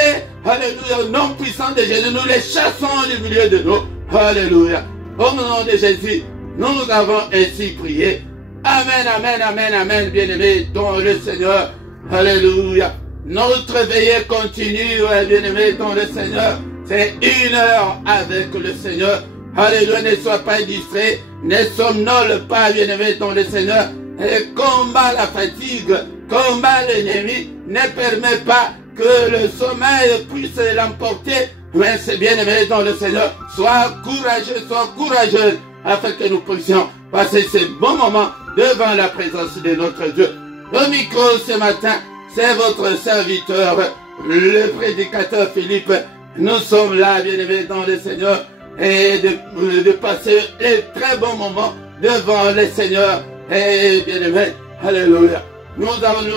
Alléluia, au nom puissant de Jésus, nous les chassons du milieu de nous. Alléluia. Au nom de Jésus, nous avons ainsi prié. Amen, amen, amen, amen, bien-aimés dans le Seigneur. Alléluia. Notre veillée continue, bien-aimés dans le Seigneur. C'est 1 heure avec le Seigneur. Alléluia, ne sois pas distrait, ne somnole pas, bien-aimés dans le Seigneur. Et combat la fatigue, combat l'ennemi, ne permet pas que le sommeil puisse l'emporter. Mais c'est bien-aimé dans le Seigneur. Sois courageuse, afin que nous puissions passer ces bons moments devant la présence de notre Dieu. Au micro ce matin, c'est votre serviteur, le prédicateur Philippe. Nous sommes là, bien-aimés dans le Seigneur, et de passer un très bon moment devant le Seigneur. Et bien-aimés, alléluia. Nous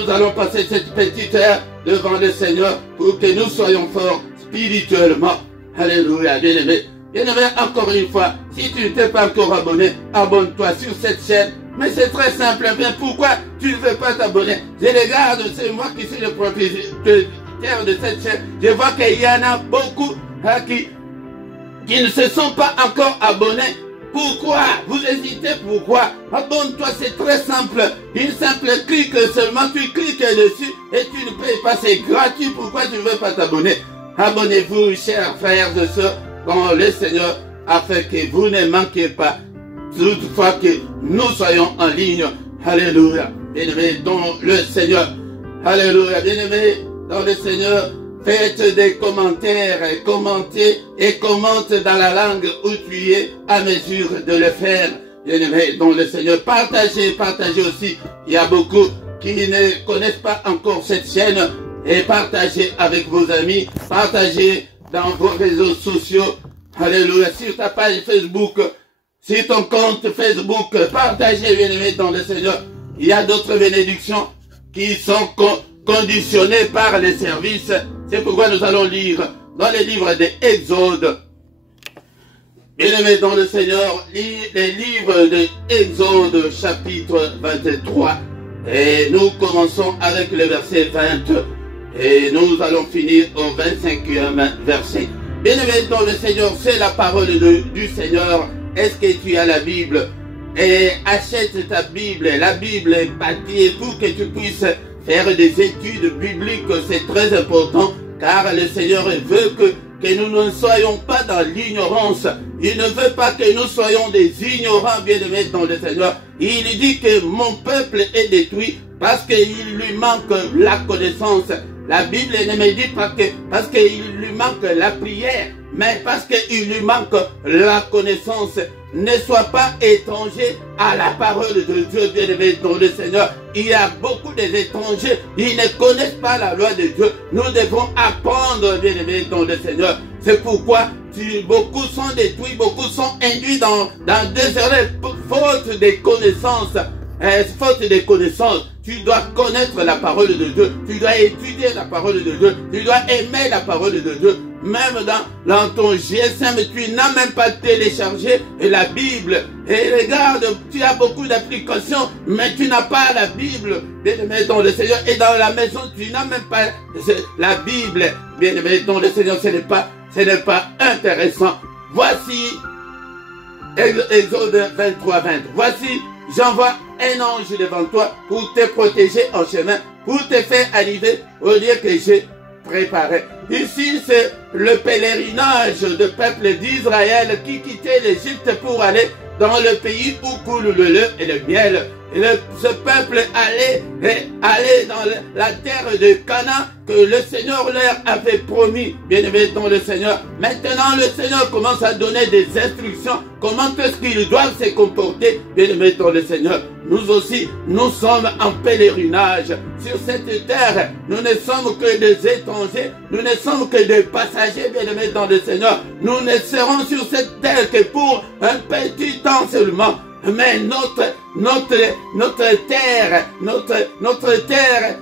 allons passer cette petite heure devant le Seigneur pour que nous soyons forts spirituellement. Alléluia, bien-aimés. Bien-aimés, encore une fois, si tu ne t'es pas encore abonné, abonne-toi sur cette chaîne. Mais c'est très simple. Bien, pourquoi tu ne veux pas t'abonner? Je regarde, c'est moi qui suis le propriétaire de cette chaîne. Je vois qu'il y en a beaucoup qui ne se sont pas encore abonnés. Pourquoi? Vous hésitez, pourquoi? Abonne-toi, c'est très simple. Une simple clic seulement, tu cliques dessus et tu ne payes pas, c'est gratuit. Pourquoi tu ne veux pas t'abonner? Abonnez-vous, chers frères et sœurs, dans le Seigneur, afin que vous ne manquiez pas toutefois que nous soyons en ligne. Alléluia. Bien-aimés dans le Seigneur. Alléluia. Bien-aimés dans le Seigneur. Faites des commentaires, commentez et commente dans la langue où tu es à mesure de le faire. Bien-aimés dans le Seigneur. Partagez aussi. Il y a beaucoup qui ne connaissent pas encore cette chaîne. Et partagez avec vos amis. Partagez dans vos réseaux sociaux. Alléluia. Sur ta page Facebook. Sur ton compte Facebook. Partagez, bien-aimés dans le Seigneur. Il y a d'autres bénédictions qui sont conditionnées par les services. C'est pourquoi nous allons lire dans les livres des Exodes. Bien-aimés dans le Seigneur, les livres de Exode chapitre 23. Et nous commençons avec le verset 20. Et nous allons finir au 25e verset. Bien-aimés dans le Seigneur, c'est la parole du Seigneur. Est-ce que tu as la Bible? Et achète ta Bible, la Bible est papier pour que tu puisses faire des études bibliques. C'est très important car le Seigneur veut que nous ne soyons pas dans l'ignorance. Il ne veut pas que nous soyons des ignorants, bien-aimés dans le Seigneur. Il dit que mon peuple est détruit parce qu'il lui manque la connaissance. La Bible ne me dit pas que parce qu'il lui manque la prière, mais parce qu'il lui manque la connaissance. Ne sois pas étranger à la parole de Dieu, bien-aimé dans le Seigneur. Il y a beaucoup d'étrangers, ils ne connaissent pas la loi de Dieu. Nous devons apprendre, bien-aimé dans le Seigneur. C'est pourquoi beaucoup sont détruits, beaucoup sont induits dans des erreurs, faute de connaissances. Faute de connaissances, tu dois connaître la parole de Dieu, tu dois étudier la parole de Dieu, tu dois aimer la parole de Dieu. Même dans ton GSM, tu n'as même pas téléchargé la Bible. Et regarde, tu as beaucoup d'applications, mais tu n'as pas la Bible. Bien-aimé dans le Seigneur, et dans la maison, tu n'as même pas la Bible. Bien-aimé dans le Seigneur, ce n'est pas intéressant. Voici Exode 23, 20. Voici, j'envoie un ange devant toi pour te protéger en chemin, pour te faire arriver au lieu que j'ai préparé. Ici, c'est le pèlerinage du peuple d'Israël qui quittait l'Égypte pour aller dans le pays où coule le lait et le miel. Et ce peuple allait dans la terre de Canaan que le Seigneur leur avait promis. Bien-aimés dans le Seigneur. Maintenant, le Seigneur commence à donner des instructions. Comment est-ce qu'ils doivent se comporter, bien-aimés dans le Seigneur. Nous aussi, nous sommes en pèlerinage sur cette terre. Nous ne sommes que des étrangers. Nous ne sommes que des passagers, bien-aimés dans le Seigneur. Nous ne serons sur cette terre que pour un petit temps seulement. Mais notre terre,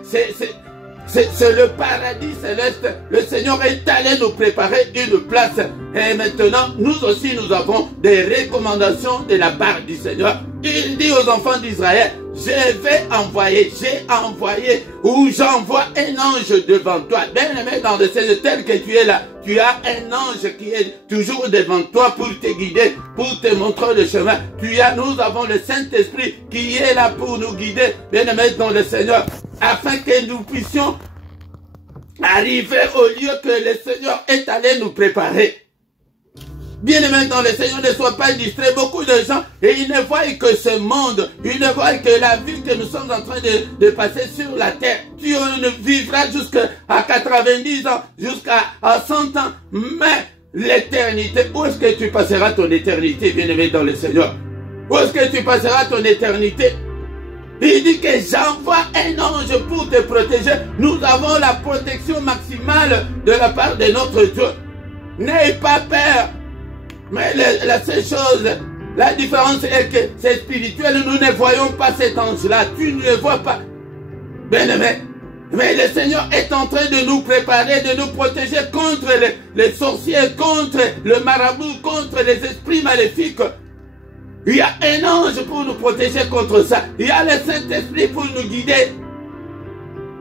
c'est le paradis céleste. Le Seigneur est allé nous préparer une place. Et maintenant, nous aussi, nous avons des recommandations de la part du Seigneur. Il dit aux enfants d'Israël, j'envoie un ange devant toi. Bien-aimé dans le Seigneur, tel que tu es là, tu as un ange qui est toujours devant toi pour te guider, pour te montrer le chemin. Nous avons le Saint-Esprit qui est là pour nous guider, bien-aimé dans le Seigneur, afin que nous puissions arriver au lieu que le Seigneur est allé nous préparer. Bien-aimés dans le Seigneur, ne sois pas distrait. Beaucoup de gens, et ils ne voient que ce monde, ils ne voient que la vie que nous sommes en train de passer sur la terre. Tu ne vivras jusqu'à 90 ans, jusqu'à 100 ans, mais l'éternité, où est-ce que tu passeras ton éternité, bien-aimé dans le Seigneur? Où est-ce que tu passeras ton éternité? Il dit que j'envoie un ange pour te protéger. Nous avons la protection maximale de la part de notre Dieu. N'aie pas peur. Mais la seule chose, la différence est que c'est spirituel. Nous ne voyons pas cet ange-là. Tu ne le vois pas. Bien-aimé. Mais le Seigneur est en train de nous préparer, de nous protéger contre les sorciers, contre le marabout, contre les esprits maléfiques. Il y a un ange pour nous protéger contre ça. Il y a le Saint-Esprit pour nous guider.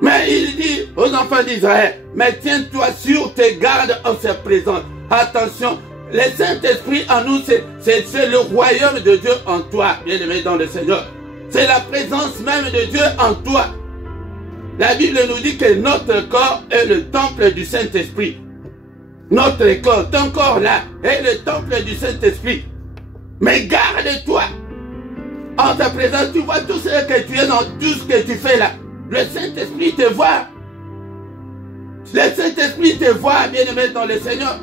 Mais il dit aux enfants d'Israël, mais tiens-toi sur tes gardes en sa présence. Attention, le Saint-Esprit en nous, c'est le royaume de Dieu en toi, bien-aimé dans le Seigneur. C'est la présence même de Dieu en toi. La Bible nous dit que notre corps est le temple du Saint-Esprit. Notre corps, ton corps là, est le temple du Saint-Esprit. Mais garde-toi En ta présence, tu vois tout ce que tu es dans tout ce que tu fais là. Le Saint-Esprit te voit. Le Saint-Esprit te voit, bien-aimé dans le Seigneur.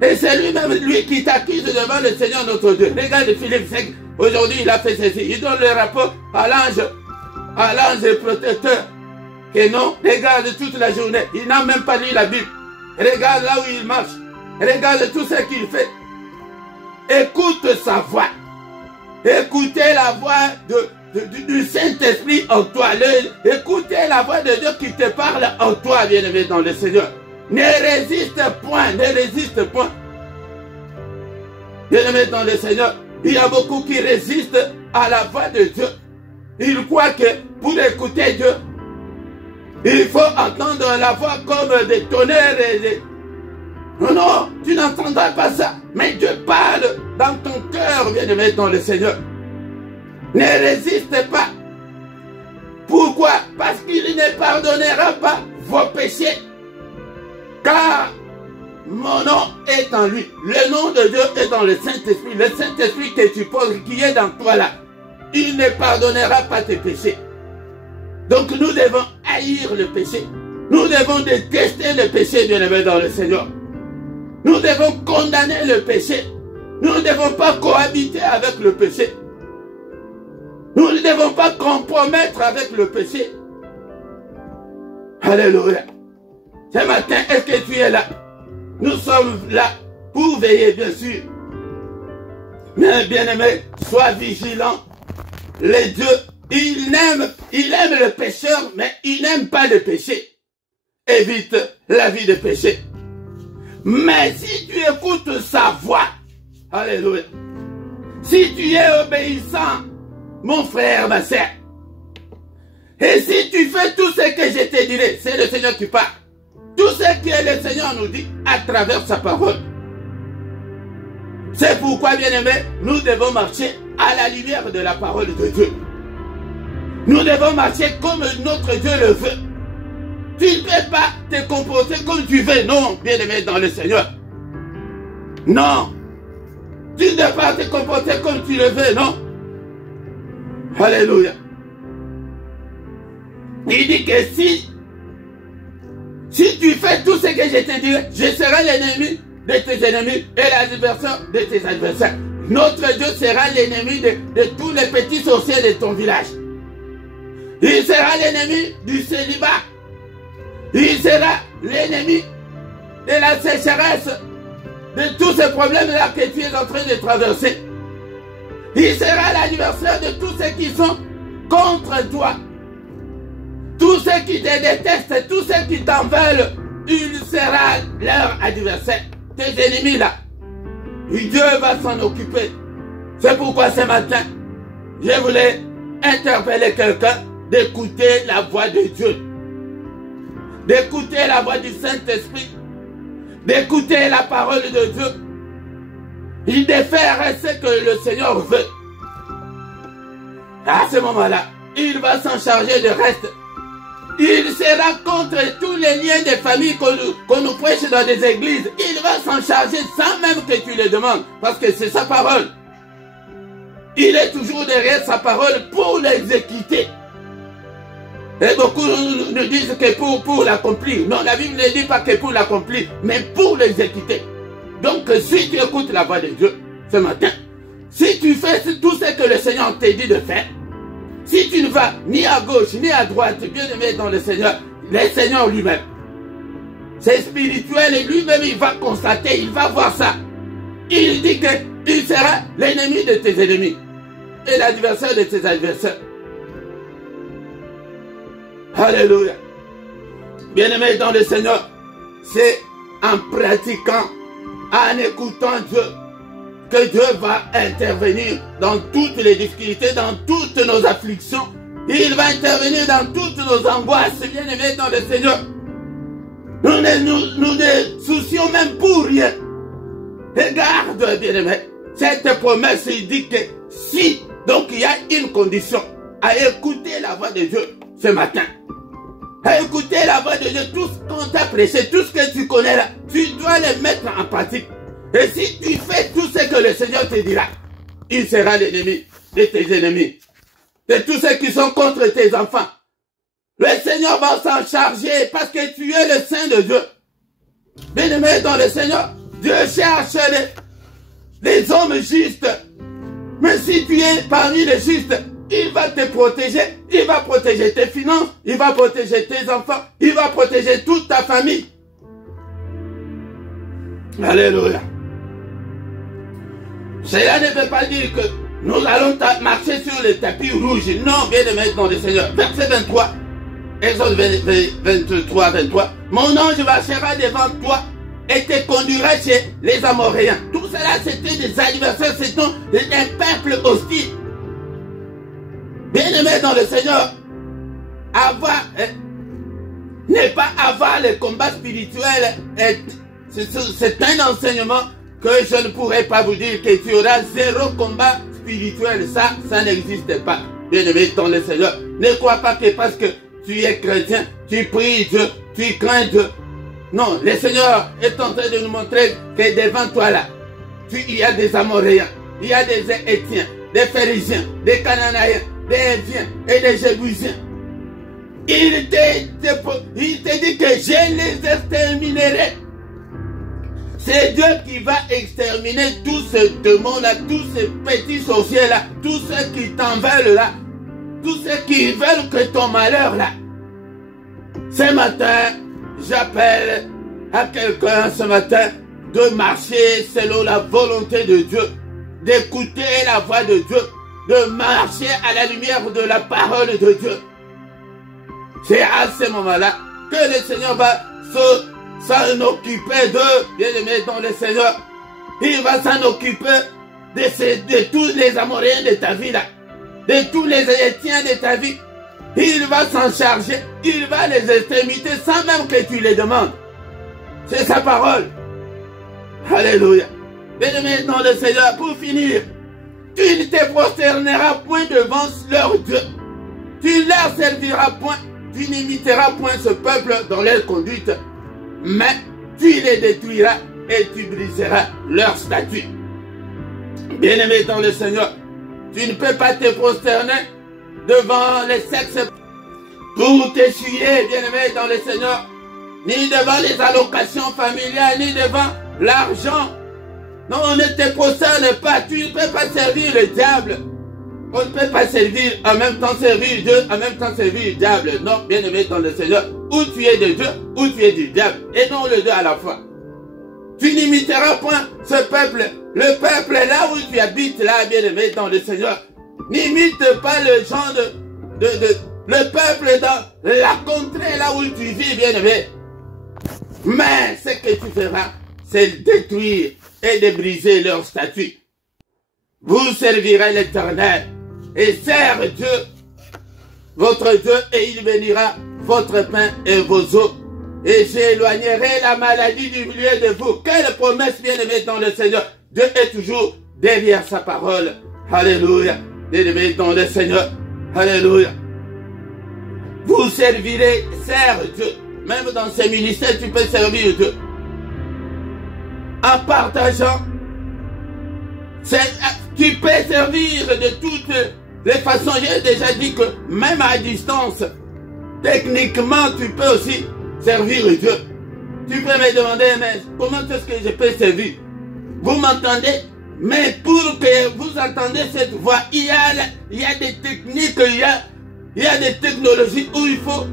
Et c'est lui-même, lui qui t'accuse devant le Seigneur notre Dieu. Regarde Philippe 5. Aujourd'hui, il a fait ceci. Il donne le rapport à l'ange protecteur. Que non, regarde toute la journée. Il n'a même pas lu la Bible. Regarde là où il marche. Regarde tout ce qu'il fait. Écoute sa voix. Écoutez la voix du Saint-Esprit en toi. Écoutez la voix de Dieu qui te parle en toi, bien-aimé dans le Seigneur. Ne résiste point, ne résiste point. Bien-aimé dans le Seigneur, il y a beaucoup qui résistent à la voix de Dieu. Ils croient que pour écouter Dieu, il faut entendre la voix comme des tonnerres et des... Non, non, tu n'entendras pas ça. Mais Dieu parle dans ton cœur, bien-aimé dans le Seigneur. Ne résiste pas. Pourquoi? Parce qu'il ne pardonnera pas vos péchés. Car mon nom est en lui. Le nom de Dieu est dans le Saint-Esprit. Le Saint-Esprit que tu poses, qui est dans toi là, il ne pardonnera pas tes péchés. Donc nous devons haïr le péché. Nous devons détester le péché, bien-aimé dans le Seigneur. Nous devons condamner le péché. Nous ne devons pas cohabiter avec le péché. Nous ne devons pas compromettre avec le péché. Alléluia. Ce matin, est-ce que tu es là? Nous sommes là pour veiller, bien sûr. Mais bien-aimé, sois vigilant. Les dieux, il aime le pécheur, mais il n'aime pas le péché. Évite la vie de péché. Mais si tu écoutes sa voix, alléluia, si tu es obéissant, mon frère, ma sœur, et si tu fais tout ce que je te dirai, c'est le Seigneur qui parle, tout ce que le Seigneur nous dit à travers sa parole. C'est pourquoi, bien-aimés, nous devons marcher à la lumière de la parole de Dieu. Nous devons marcher comme notre Dieu le veut. Tu ne peux pas te comporter comme tu veux, non, bien-aimé dans le Seigneur. Non. Tu ne peux pas te comporter comme tu le veux, non. Alléluia. Il dit que si tu fais tout ce que je te dirai, je serai l'ennemi de tes ennemis et l'adversaire de tes adversaires. Notre Dieu sera l'ennemi de tous les petits sorciers de ton village. Il sera l'ennemi du célibat. Il sera l'ennemi de la sécheresse, de tous ces problèmes-là que tu es en train de traverser. Il sera l'adversaire de tous ceux qui sont contre toi. Tous ceux qui te détestent, tous ceux qui t'en veulent, il sera leur adversaire. Tes ennemis là. Et Dieu va s'en occuper. C'est pourquoi ce matin, je voulais interpeller quelqu'un d'écouter la voix de Dieu. D'écouter la voix du Saint-Esprit. D'écouter la parole de Dieu. Et de faire ce que le Seigneur veut. À ce moment-là, il va s'en charger de reste. Il sera contre tous les liens de famille qu'on nous prêche dans des églises. Il va s'en charger sans même que tu le demandes. Parce que c'est sa parole. Il est toujours derrière sa parole pour l'exécuter. Et beaucoup nous disent que pour l'accomplir. Non, la Bible ne dit pas que pour l'accomplir, mais pour l'exécuter. Donc si tu écoutes la voix de Dieu ce matin, si tu fais tout ce que le Seigneur t'a dit de faire, si tu ne vas ni à gauche ni à droite, bien aimé dans le Seigneur lui-même, c'est spirituel et lui-même il va constater, il va voir ça. Il dit qu'il sera l'ennemi de tes ennemis et l'adversaire de tes adversaires. Alléluia. Bien-aimé dans le Seigneur, c'est en pratiquant, en écoutant Dieu, que Dieu va intervenir dans toutes les difficultés, dans toutes nos afflictions. Il va intervenir dans toutes nos angoisses, bien-aimé dans le Seigneur. Nous ne soucions même pour rien. Regarde, bien-aimé, cette promesse, il dit que si, donc il y a une condition, à écouter la voix de Dieu ce matin. À écouter la voix de Dieu, tout ce qu'on t'a prêché, tout ce que tu connais là, tu dois le mettre en pratique. Et si tu fais tout ce que le Seigneur te dira, il sera l'ennemi de tes ennemis, de tous ceux qui sont contre tes enfants. Le Seigneur va s'en charger parce que tu es le Saint de Dieu. Bien-aimé dans le Seigneur, Dieu cherche les hommes justes. Mais si tu es parmi les justes, il va te protéger. Il va protéger tes finances, il va protéger tes enfants, il va protéger toute ta famille. Alléluia. Cela ne veut pas dire que nous allons marcher sur le tapis rouge. Non, bien-aimé dans le Seigneur. Verset 23. Exode 23, 23. Mon ange marchera devant toi et te conduira chez les Amoréens. Tout cela, c'était des adversaires, c'était un peuple hostile. Bien-aimé dans le Seigneur, ne pas avoir le combat spirituel, c'est un enseignement que je ne pourrais pas vous dire que tu auras zéro combat spirituel. Ça n'existe pas. Bien-aimé dans le Seigneur, ne crois pas que parce que tu es chrétien, tu pries Dieu, tu crains Dieu. Non, le Seigneur est en train de nous montrer que devant toi là, il y a des Amoréens, il y a des Étiens, des Phérésiens, des Cananéens, des Héviens et des Jébusiens. Il te dit que je les exterminerai. C'est Dieu qui va exterminer tous ces démons-là, tous ces petits sorciers-là, tous ceux qui t'en veulent là, tous ceux qui veulent que ton malheur là. Ce matin, j'appelle à quelqu'un ce matin de marcher selon la volonté de Dieu, d'écouter la voix de Dieu, de marcher à la lumière de la parole de Dieu. C'est à ce moment-là que le Seigneur va s'en occuper d'eux, bien-aimés dans le Seigneur. Il va s'en occuper de tous les Amoréens de ta vie là, de tous les Étiens de ta vie. Il va s'en charger, il va les exterminer sans même que tu les demandes. C'est sa parole. Alléluia. Bien-aimés dans le Seigneur, pour finir, tu ne te prosterneras point devant leur Dieu. Tu leur serviras point, tu n'imiteras point ce peuple dans leur conduite, mais tu les détruiras et tu briseras leur statut. Bien-aimé dans le Seigneur, tu ne peux pas te prosterner devant les sexes pour t'essuyer, bien-aimé dans le Seigneur, ni devant les allocations familiales, ni devant l'argent. Non, on ne te prosterne pas, tu ne peux pas servir le diable. On ne peut pas servir, en même temps servir Dieu, en même temps servir le diable. Non, bien-aimé dans le Seigneur, ou tu es de Dieu, ou tu es du diable, et non le deux à la fois. Tu n'imiteras point ce peuple, le peuple là où tu habites, là, bien-aimé dans le Seigneur. N'imite pas le genre le peuple dans la contrée là où tu vis, bien-aimé. Mais ce que tu feras, c'est détruire et de briser leur statut. Vous servirez l'Éternel et servez Dieu, votre Dieu, et il bénira votre pain et vos eaux. Et j'éloignerai la maladie du milieu de vous. Quelle promesse, bien-aimé dans le Seigneur. Dieu est toujours derrière sa parole. Alléluia. Bien-aimé dans le Seigneur. Alléluia. Vous servirez, serve Dieu. Même dans ces ministères, tu peux servir Dieu. En partageant, tu peux servir de toutes les façons. J'ai déjà dit que même à distance, techniquement, tu peux aussi servir Dieu. Tu peux me demander, mais comment est-ce que je peux servir? Vous m'entendez? Mais pour que vous entendez cette voix, il y a des techniques, il y a des technologies où il faut,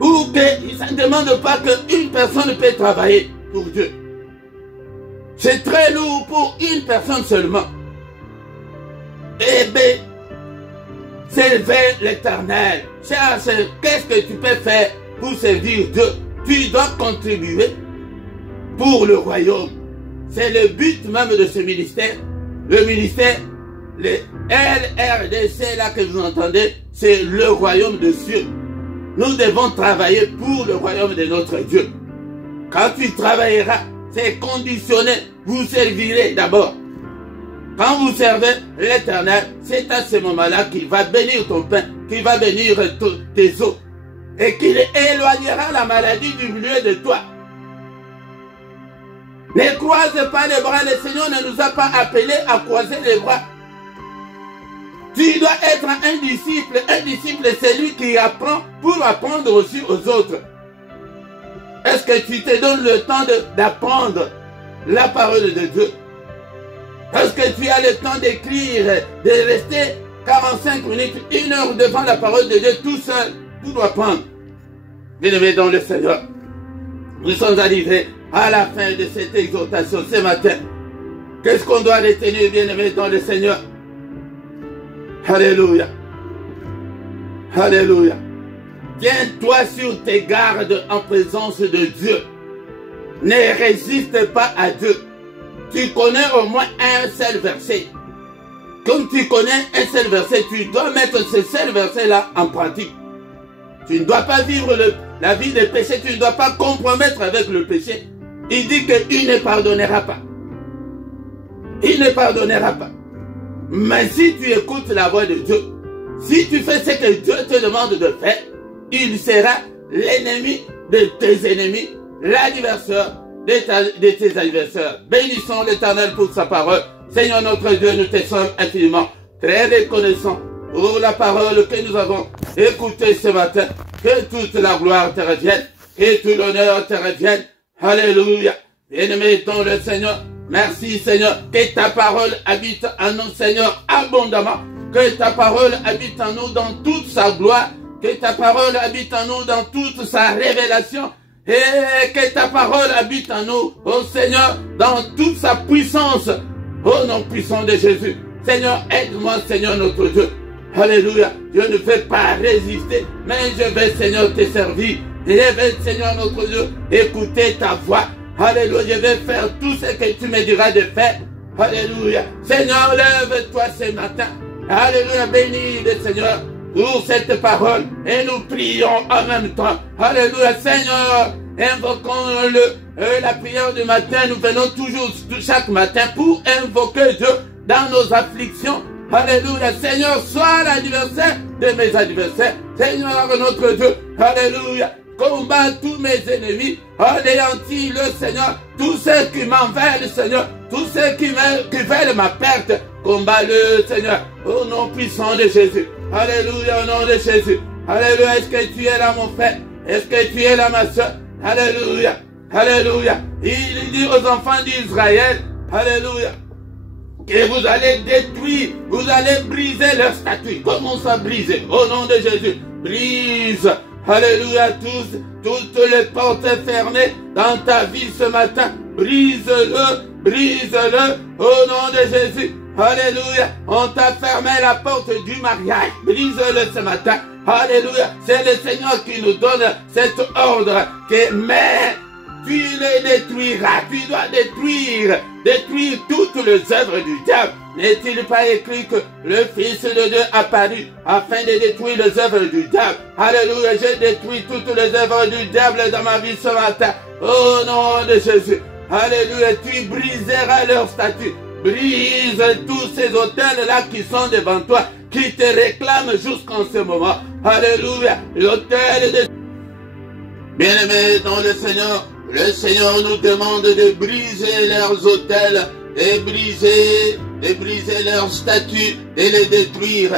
où ça ne demande pas qu'une personne peut travailler pour Dieu. C'est très lourd pour une personne seulement. Eh bien, servir l'Éternel. Cherche, qu'est-ce que tu peux faire pour servir Dieu? Tu dois contribuer pour le royaume. C'est le but même de ce ministère. Le ministère, le LRDC là que vous entendez, c'est le royaume de Dieu. Nous devons travailler pour le royaume de notre Dieu. Quand tu travailleras, c'est conditionné. Vous servirez d'abord. Quand vous servez l'Éternel, c'est à ce moment-là qu'il va bénir ton pain, qu'il va bénir tes eaux, et qu'il éloignera la maladie du milieu de toi. Ne croise pas les bras, le Seigneur ne nous a pas appelés à croiser les bras. Tu dois être un disciple. Un disciple, c'est lui qui apprend pour apprendre aussi aux autres. Est-ce que tu te donnes le temps d'apprendre la parole de Dieu? Est-ce que tu as le temps d'écrire, de rester 45 minutes, 1 heure devant la parole de Dieu tout seul pour apprendre? Bien-aimés dans le Seigneur, nous sommes arrivés à la fin de cette exhortation ce matin. Qu'est-ce qu'on doit retenir, bien-aimés dans le Seigneur? Alléluia. Alléluia. Tiens-toi sur tes gardes en présence de Dieu. Ne résiste pas à Dieu. Tu connais au moins un seul verset. Comme tu connais un seul verset, tu dois mettre ce seul verset-là en pratique. Tu ne dois pas vivre la vie de péché, tu ne dois pas compromettre avec le péché. Il dit qu'il ne pardonnera pas. Il ne pardonnera pas. Mais si tu écoutes la voix de Dieu, si tu fais ce que Dieu te demande de faire, il sera l'ennemi de tes ennemis, l'adversaire de tes adversaires. Bénissons l'Éternel pour sa parole. Seigneur notre Dieu, nous te sommes infiniment très reconnaissants pour la parole que nous avons écoutée ce matin. Que toute la gloire te revienne et tout l'honneur te revienne. Alléluia. Bien-aimé dans le Seigneur, merci Seigneur, que ta parole habite en nous Seigneur abondamment, que ta parole habite en nous dans toute sa gloire, que ta parole habite en nous dans toute sa révélation, et que ta parole habite en nous, ô Seigneur, dans toute sa puissance, au nom puissant de Jésus. Seigneur, aide-moi Seigneur notre Dieu. Alléluia, je ne vais pas résister, mais je vais Seigneur te servir. Je vais Seigneur notre Dieu écouter ta voix. Alléluia, je vais faire tout ce que tu me diras de faire. Alléluia. Seigneur, lève-toi ce matin. Alléluia, bénis le Seigneur pour cette parole. Et nous prions en même temps. Alléluia, Seigneur, invoquons la prière du matin. Nous venons toujours chaque matin pour invoquer Dieu dans nos afflictions. Alléluia, Seigneur, sois l'adversaire de mes adversaires. Seigneur, notre Dieu, alléluia. Combat tous mes ennemis, anéantis le Seigneur, tous ceux qui m'en veulent, Seigneur, tous ceux qui veulent ma perte, combat-le, Seigneur, au nom puissant de Jésus. Alléluia, au nom de Jésus. Alléluia, est-ce que tu es là, mon frère? Est-ce que tu es là, ma soeur? Alléluia, alléluia. Il dit aux enfants d'Israël, alléluia, que vous allez détruire, vous allez briser leur statut. Comment ça briser? Au nom de Jésus, brise. Alléluia, toutes les portes fermées dans ta vie ce matin, brise-le, brise-le, au nom de Jésus. Alléluia, on t'a fermé la porte du mariage, brise-le ce matin. Alléluia, c'est le Seigneur qui nous donne cet ordre, mais tu les détruiras, tu dois détruire toutes les œuvres du diable. N'est-il pas écrit que le Fils de Dieu apparut afin de détruire les œuvres du diable? Alléluia, j'ai détruit toutes les œuvres du diable dans ma vie ce matin. Au nom de Jésus. Alléluia, tu briseras leur statut. Brise tous ces autels-là qui sont devant toi, qui te réclament jusqu'en ce moment. Alléluia, l'autel de... Bien-aimés dans le Seigneur nous demande de briser leurs autels, de briser leurs statues, et les détruire.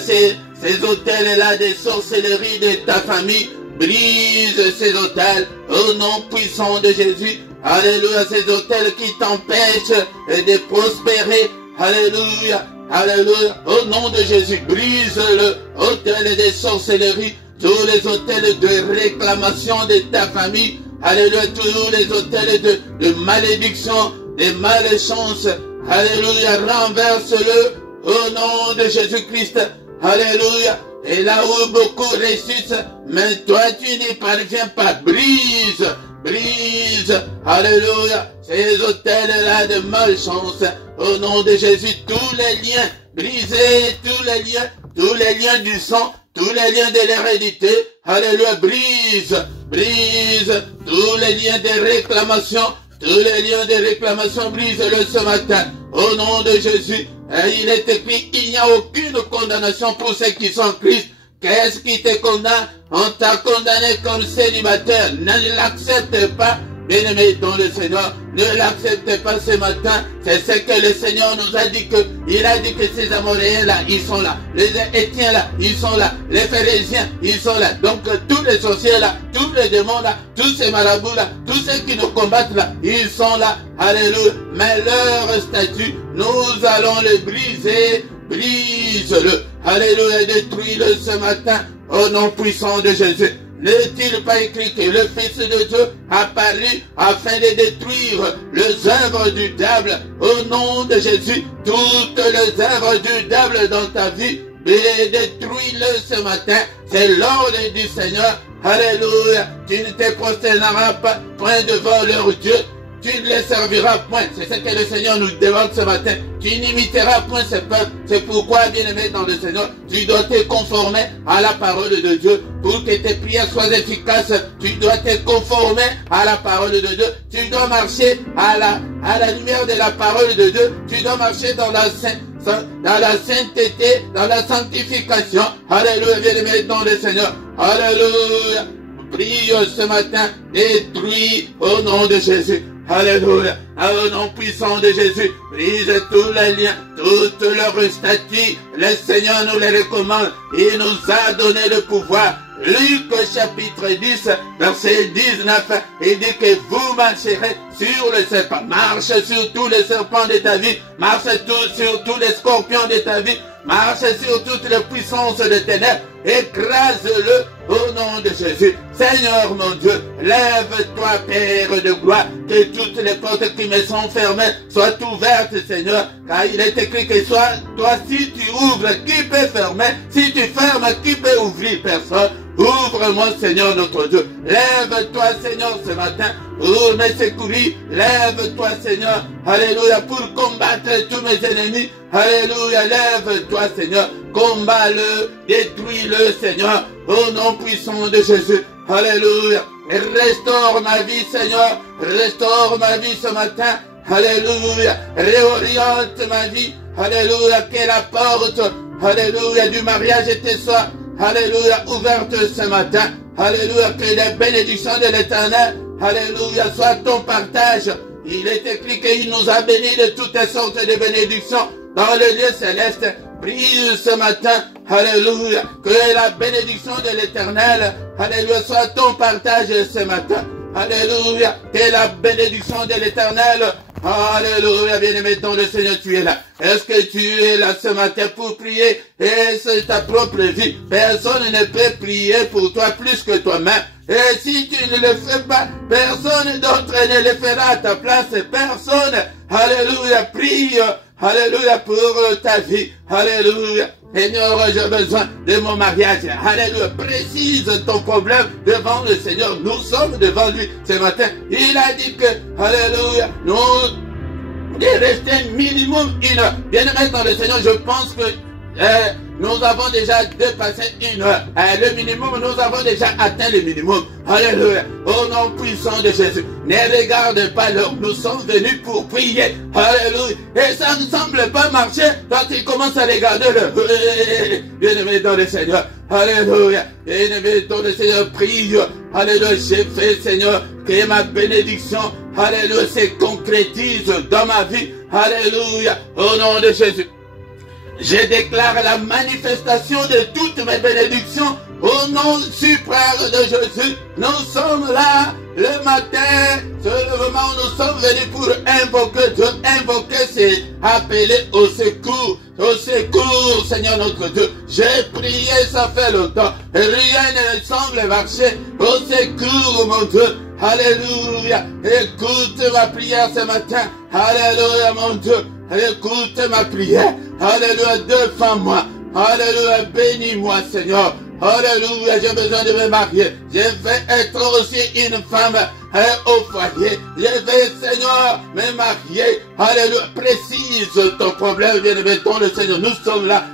Ces autels-là de sorcellerie de ta famille, brise ces autels au nom puissant de Jésus. Alléluia, ces autels qui t'empêchent de prospérer. Alléluia, alléluia, au nom de Jésus, brise le autel de sorcellerie, tous les autels de réclamation de ta famille. Alléluia, tous les autels de malédiction, de malchance. Alléluia, renverse-le au nom de Jésus-Christ. Alléluia. Et là où beaucoup réussissent, mais toi tu n'y parviens pas. Brise, brise. Alléluia. Ces autels-là de malchance, au nom de Jésus, tous les liens, brisez tous les liens du sang, tous les liens de l'hérédité. Alléluia, brise, brise. Tous les liens de réclamation, tous les liens de réclamation, brise-le ce matin. Au nom de Jésus, il est écrit, il n'y a aucune condamnation pour ceux qui sont en Christ. Qu'est-ce qui te condamne? On t'a condamné comme célibataire. Ne l'accepte pas. bien-aimé dans le Seigneur, ne l'acceptez pas ce matin. C'est ce que le Seigneur nous a dit que, il a dit que ces Amoréens là, ils sont là. Les Étiens là, ils sont là. Les Phérésiens, ils sont là. Donc tous les sorciers là, tous les démons là, tous ces marabouts là, tous ceux qui nous combattent là, ils sont là. Alléluia. Mais leur statut, nous allons le briser. Brise-le. Alléluia. Détruis-le ce matin. Au nom puissant de Jésus. N'est-il pas écrit que le Fils de Dieu apparut afin de détruire les œuvres du diable? Au nom de Jésus, toutes les œuvres du diable dans ta vie, détruis-le ce matin. C'est l'ordre du Seigneur. Alléluia. Tu ne te prosterneras pas point devant leur Dieu. Tu ne les serviras point. C'est ce que le Seigneur nous demande ce matin. Tu n'imiteras point ce peuple. C'est pourquoi, bien-aimé dans le Seigneur, tu dois te conformer à la parole de Dieu. Pour que tes prières soient efficaces, tu dois te conformer à la parole de Dieu. Tu dois marcher à la lumière de la parole de Dieu. Tu dois marcher dans la sainteté, dans la sanctification. Alléluia, bien-aimé dans le Seigneur. Alléluia. Prie ce matin, détruis au nom de Jésus. Alléluia. Au nom puissant de Jésus, brise tous les liens, toutes leurs statuts. Le Seigneur nous les recommande. Il nous a donné le pouvoir. Luc chapitre 10, verset 19, il dit que vous marcherez sur le serpent. Marche sur tous les serpents de ta vie. Marche sur tous les scorpions de ta vie. Marche sur toutes les puissances des ténèbres. Écrase-le au nom de Jésus. Seigneur mon Dieu, lève-toi, Père de gloire, que toutes les portes qui me sont fermées soient ouvertes, Seigneur. Car il est écrit que toi, si tu ouvres, qui peut fermer? Si tu fermes, qui peut ouvrir? Personne. Ouvre-moi, Seigneur notre Dieu. Lève-toi, Seigneur, ce matin, pour me secourir. Lève-toi, Seigneur. Alléluia, pour combattre tous mes ennemis. Alléluia, lève-toi, Seigneur. Combat-le, détruis-le, Seigneur. Au nom puissant de Jésus. Alléluia. Restaure ma vie, Seigneur. Restaure ma vie ce matin. Alléluia. Réoriente ma vie. Alléluia. Que la porte, alléluia, du mariage te soit, alléluia, ouverte ce matin. Alléluia. Que les bénédictions de l'Éternel, alléluia, soient ton partage. Il est écrit qu'il nous a bénis de toutes sortes de bénédictions dans le lieu céleste. Prie ce matin, alléluia, que la bénédiction de l'Éternel, alléluia, soit ton partage ce matin. Alléluia, que la bénédiction de l'Éternel, alléluia, bien-aimé dans le Seigneur, tu es là. Est-ce que tu es là ce matin pour prier? Et c'est ta propre vie. Personne ne peut prier pour toi plus que toi-même. Et si tu ne le fais pas, personne d'autre ne le fera à ta place. Personne, alléluia, prie, alléluia, pour ta vie. Alléluia. Seigneur, j'ai besoin de mon mariage. Alléluia. Précise ton problème devant le Seigneur. Nous sommes devant lui ce matin. Il a dit que, alléluia, nous de rester minimum 1 heure. Bien-aimé dans le Seigneur, je pense que nous avons déjà dépassé 1 heure. Le minimum, nous avons déjà atteint le minimum. Alléluia. Au nom puissant de Jésus. Ne regarde pas l'heure. Nous sommes venus pour prier. Alléluia. Et ça ne semble pas marcher quand il commence à regarder l'heure. Bien-aimé dans le Seigneur. Alléluia. Bien-aimé dans le Seigneur, prie. Alléluia. J'ai fait, Seigneur, que ma bénédiction, alléluia, se concrétise dans ma vie. Alléluia. Au nom de Jésus. Je déclare la manifestation de toutes mes bénédictions au nom suprême de Jésus. Nous sommes là le matin, c'est le moment où nous sommes venus pour invoquer Dieu. Invoquer, c'est appeler au secours. Au secours, Seigneur notre Dieu. J'ai prié, ça fait longtemps. Rien ne semble marcher. Au secours, mon Dieu. Alléluia. Écoute ma prière ce matin. Alléluia, mon Dieu. Écoute ma prière. Alléluia, défends-moi. Alléluia, bénis-moi, Seigneur. Alléluia, j'ai besoin de me marier. Je vais être aussi une femme au foyer. Je vais, Seigneur, me marier. Alléluia, précise ton problème, bien-aimé, dans le Seigneur. Nous sommes là.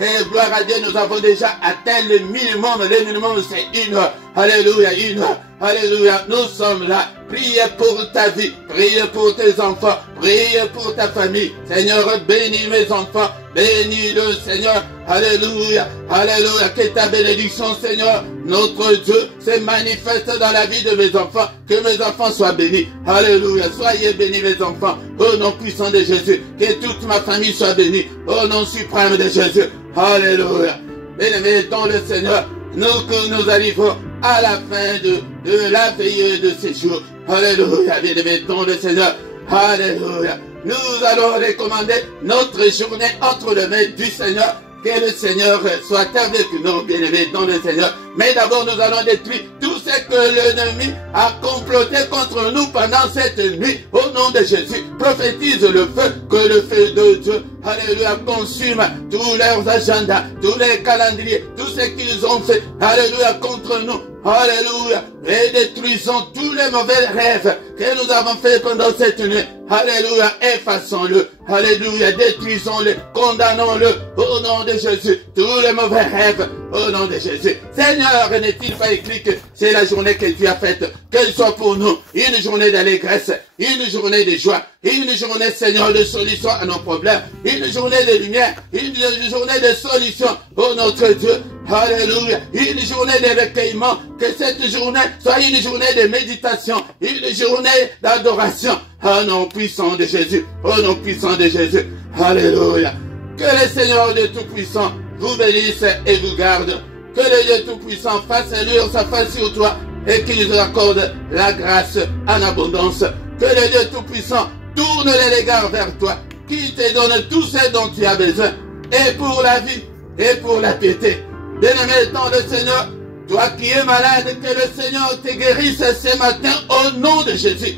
Et gloire à Dieu, nous avons déjà atteint le minimum. Le minimum, c'est 1 heure. Alléluia, 1 heure. Alléluia, nous sommes là. Prie pour ta vie. Prie pour tes enfants. Prie pour ta famille. Seigneur, bénis mes enfants. Bénis le Seigneur. Alléluia. Alléluia. Que ta bénédiction, Seigneur, notre Dieu, se manifeste dans la vie de mes enfants. Que mes enfants soient bénis. Alléluia. Soyez bénis, mes enfants. Au nom puissant de Jésus. Que toute ma famille soit bénie. Au nom suprême de Jésus. Alléluia. Bien-aimés dans le Seigneur, nous arrivons à la fin de la veillée de ces jours. Alléluia. Bien-aimés dans le Seigneur. Alléluia. Nous allons recommander notre journée entre les mains du Seigneur. Que le Seigneur soit avec nous, bien-aimés dans le Seigneur. Mais d'abord, nous allons détruire tout ce que l'ennemi a comploté contre nous pendant cette nuit. Au nom de Jésus, prophétise le feu, que le feu de Dieu, alléluia, consume tous leurs agendas, tous les calendriers, tout ce qu'ils ont fait, alléluia, contre nous. Alléluia. Et détruisons tous les mauvais rêves que nous avons fait pendant cette nuit. Alléluia. Effaçons-le. Alléluia. Détruisons-le. Condamnons-le. Au nom de Jésus. Tous les mauvais rêves. Au nom de Jésus. Seigneur, n'est-il pas écrit que c'est la journée que tu as faite? Qu'elle soit pour nous une journée d'allégresse, une journée de joie, une journée, Seigneur, de solution à nos problèmes, une journée de lumière, une journée de solution. Oh notre Dieu. Alléluia. Une journée de recueillement. Que cette journée soit une journée de méditation, une journée d'adoration. Au nom puissant de Jésus. Au nom puissant de Jésus. Alléluia. Que le Seigneur de Tout-Puissant vous bénisse et vous garde. Que le Dieu Tout-Puissant fasse luire sa face sur toi et qu'il nous accorde la grâce en abondance. Que le Dieu Tout-Puissant tourne les regards vers toi, qui te donne tout ce dont tu as besoin, et pour la vie, et pour la piété. Bien-aimé dans le Seigneur, toi qui es malade, que le Seigneur te guérisse ce matin au nom de Jésus.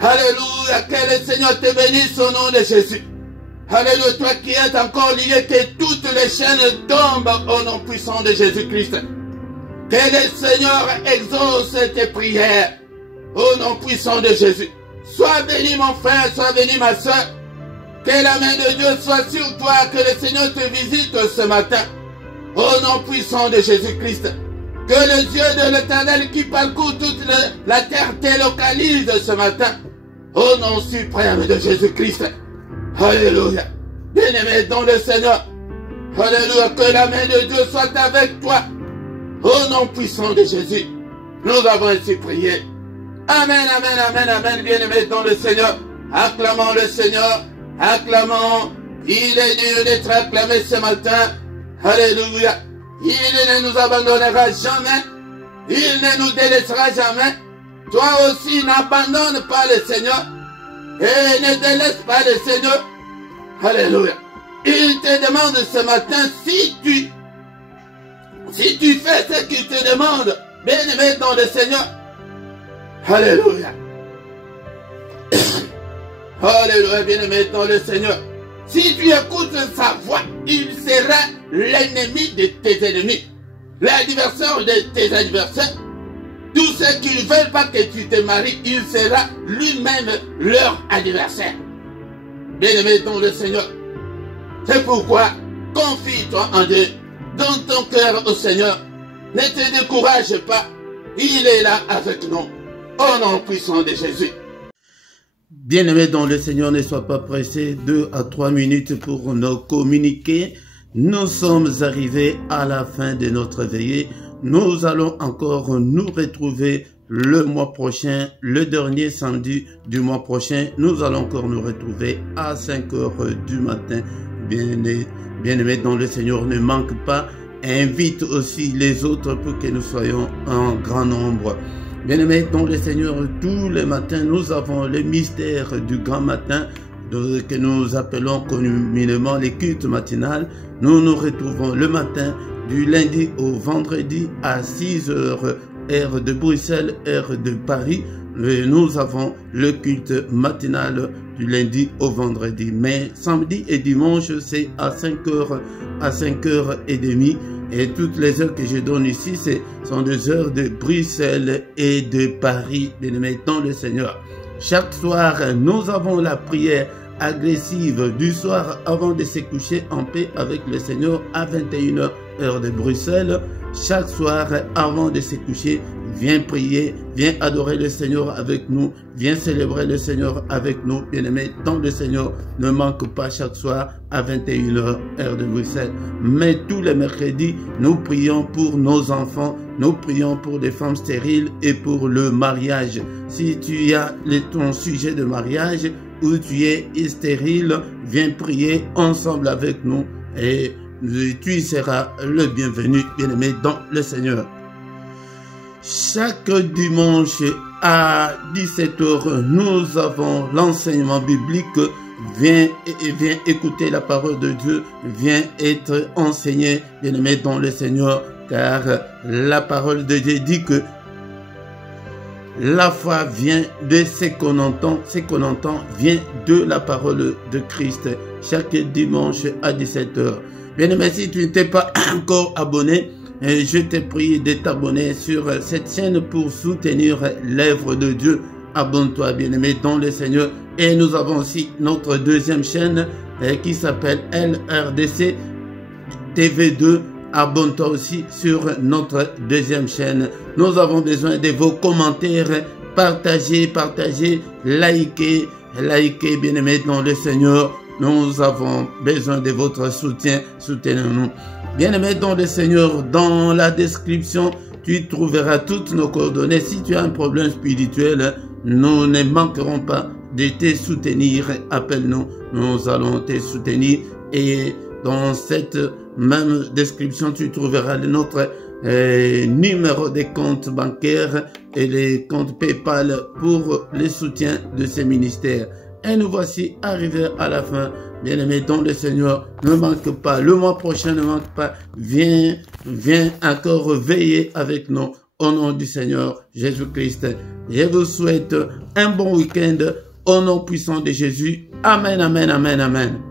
Alléluia, que le Seigneur te bénisse au nom de Jésus. Alléluia, toi qui es encore lié, que toutes les chaînes tombent au nom puissant de Jésus-Christ. Que le Seigneur exauce tes prières au nom puissant de Jésus. Sois béni mon frère, sois béni ma soeur. Que la main de Dieu soit sur toi, que le Seigneur te visite ce matin. Au nom puissant de Jésus-Christ. Que le Dieu de l'Éternel qui parcourt toute la terre te localise ce matin. Au nom suprême de Jésus-Christ. Alléluia. Bien-aimé dans le Seigneur. Alléluia. Que la main de Dieu soit avec toi. Au nom puissant de Jésus. Nous avons ainsi prié. Amen, amen, amen, amen. Bien-aimé dans le Seigneur. Acclamons le Seigneur. Acclamons. Il est digne d'être acclamé ce matin. Alléluia. Il ne nous abandonnera jamais. Il ne nous délaissera jamais. Toi aussi, n'abandonne pas le Seigneur. Et ne délaisse pas le Seigneur. Alléluia. Il te demande ce matin si tu fais ce qu'il te demande. Bien-aimé dans le Seigneur. Alléluia. Alléluia, bien-aimé dans le Seigneur. Si tu écoutes sa voix, il sera l'ennemi de tes ennemis, l'adversaire de tes adversaires. Tous ceux qui ne veulent pas que tu te maries, il sera lui-même leur adversaire. Bien-aimé dans le Seigneur. C'est pourquoi, confie-toi en Dieu, donne ton cœur au Seigneur. Ne te décourage pas, il est là avec nous. Au nom puissant de Jésus. Bien-aimés dans le Seigneur, ne sois pas pressé, 2 à 3 minutes pour nous communiquer. Nous sommes arrivés à la fin de notre veillée. Nous allons encore nous retrouver le mois prochain, le dernier samedi du mois prochain. Nous allons encore nous retrouver à 5 heures du matin. Bien-aimés dans le Seigneur, ne manque pas. Invite aussi les autres pour que nous soyons en grand nombre. Bien-aimés dans le Seigneur, tous les matins, nous avons le mystère du grand matin que nous appelons communément les cultes matinales. Nous nous retrouvons le matin du lundi au vendredi à 6 heures, heure de Bruxelles, heure de Paris. Nous avons le culte matinal du lundi au vendredi. Mais samedi et dimanche, c'est à 5 heures, à 5h30. Et toutes les heures que je donne ici, sont des heures de Bruxelles et de Paris, bien-aimés dans le Seigneur. Chaque soir, nous avons la prière agressive du soir avant de se coucher en paix avec le Seigneur à 21h, heure de Bruxelles. Chaque soir, avant de se coucher, viens prier, viens adorer le Seigneur avec nous, viens célébrer le Seigneur avec nous, bien-aimés dans le Seigneur. Ne manque pas chaque soir à 21 h, heure de Bruxelles. Mais tous les mercredis, nous prions pour nos enfants, nous prions pour des femmes stériles et pour le mariage. Si tu as ton sujet de mariage ou tu es stérile, viens prier ensemble avec nous et tu y seras le bienvenu, bien-aimé dans le Seigneur. Chaque dimanche à 17 h, nous avons l'enseignement biblique. Viens écouter la parole de Dieu, viens être enseigné, bien-aimé dans le Seigneur, car la parole de Dieu dit que la foi vient de ce qu'on entend vient de la parole de Christ. Chaque dimanche à 17 h. Bien-aimé, si tu n'étais pas encore abonné, je te prie de t'abonner sur cette chaîne pour soutenir l'œuvre de Dieu. Abonne-toi, bien-aimé dans le Seigneur. Et nous avons aussi notre deuxième chaîne qui s'appelle LRDC TV2. Abonne-toi aussi sur notre deuxième chaîne. Nous avons besoin de vos commentaires. Partagez, likez, bien-aimé dans le Seigneur. Nous avons besoin de votre soutien. Soutenez-nous. Bien-aimé dans le Seigneur, dans la description, tu trouveras toutes nos coordonnées. Si tu as un problème spirituel, nous ne manquerons pas de te soutenir. Appelle-nous, nous allons te soutenir. Et dans cette même description, tu trouveras notre numéro de compte bancaire et les comptes PayPal pour le soutien de ces ministères. Et nous voici arrivés à la fin. Bien-aimés dans le Seigneur, ne manque pas. Le mois prochain, ne manque pas. Viens encore veiller avec nous. Au nom du Seigneur Jésus-Christ. Je vous souhaite un bon week-end. Au nom puissant de Jésus. Amen, amen, amen, amen.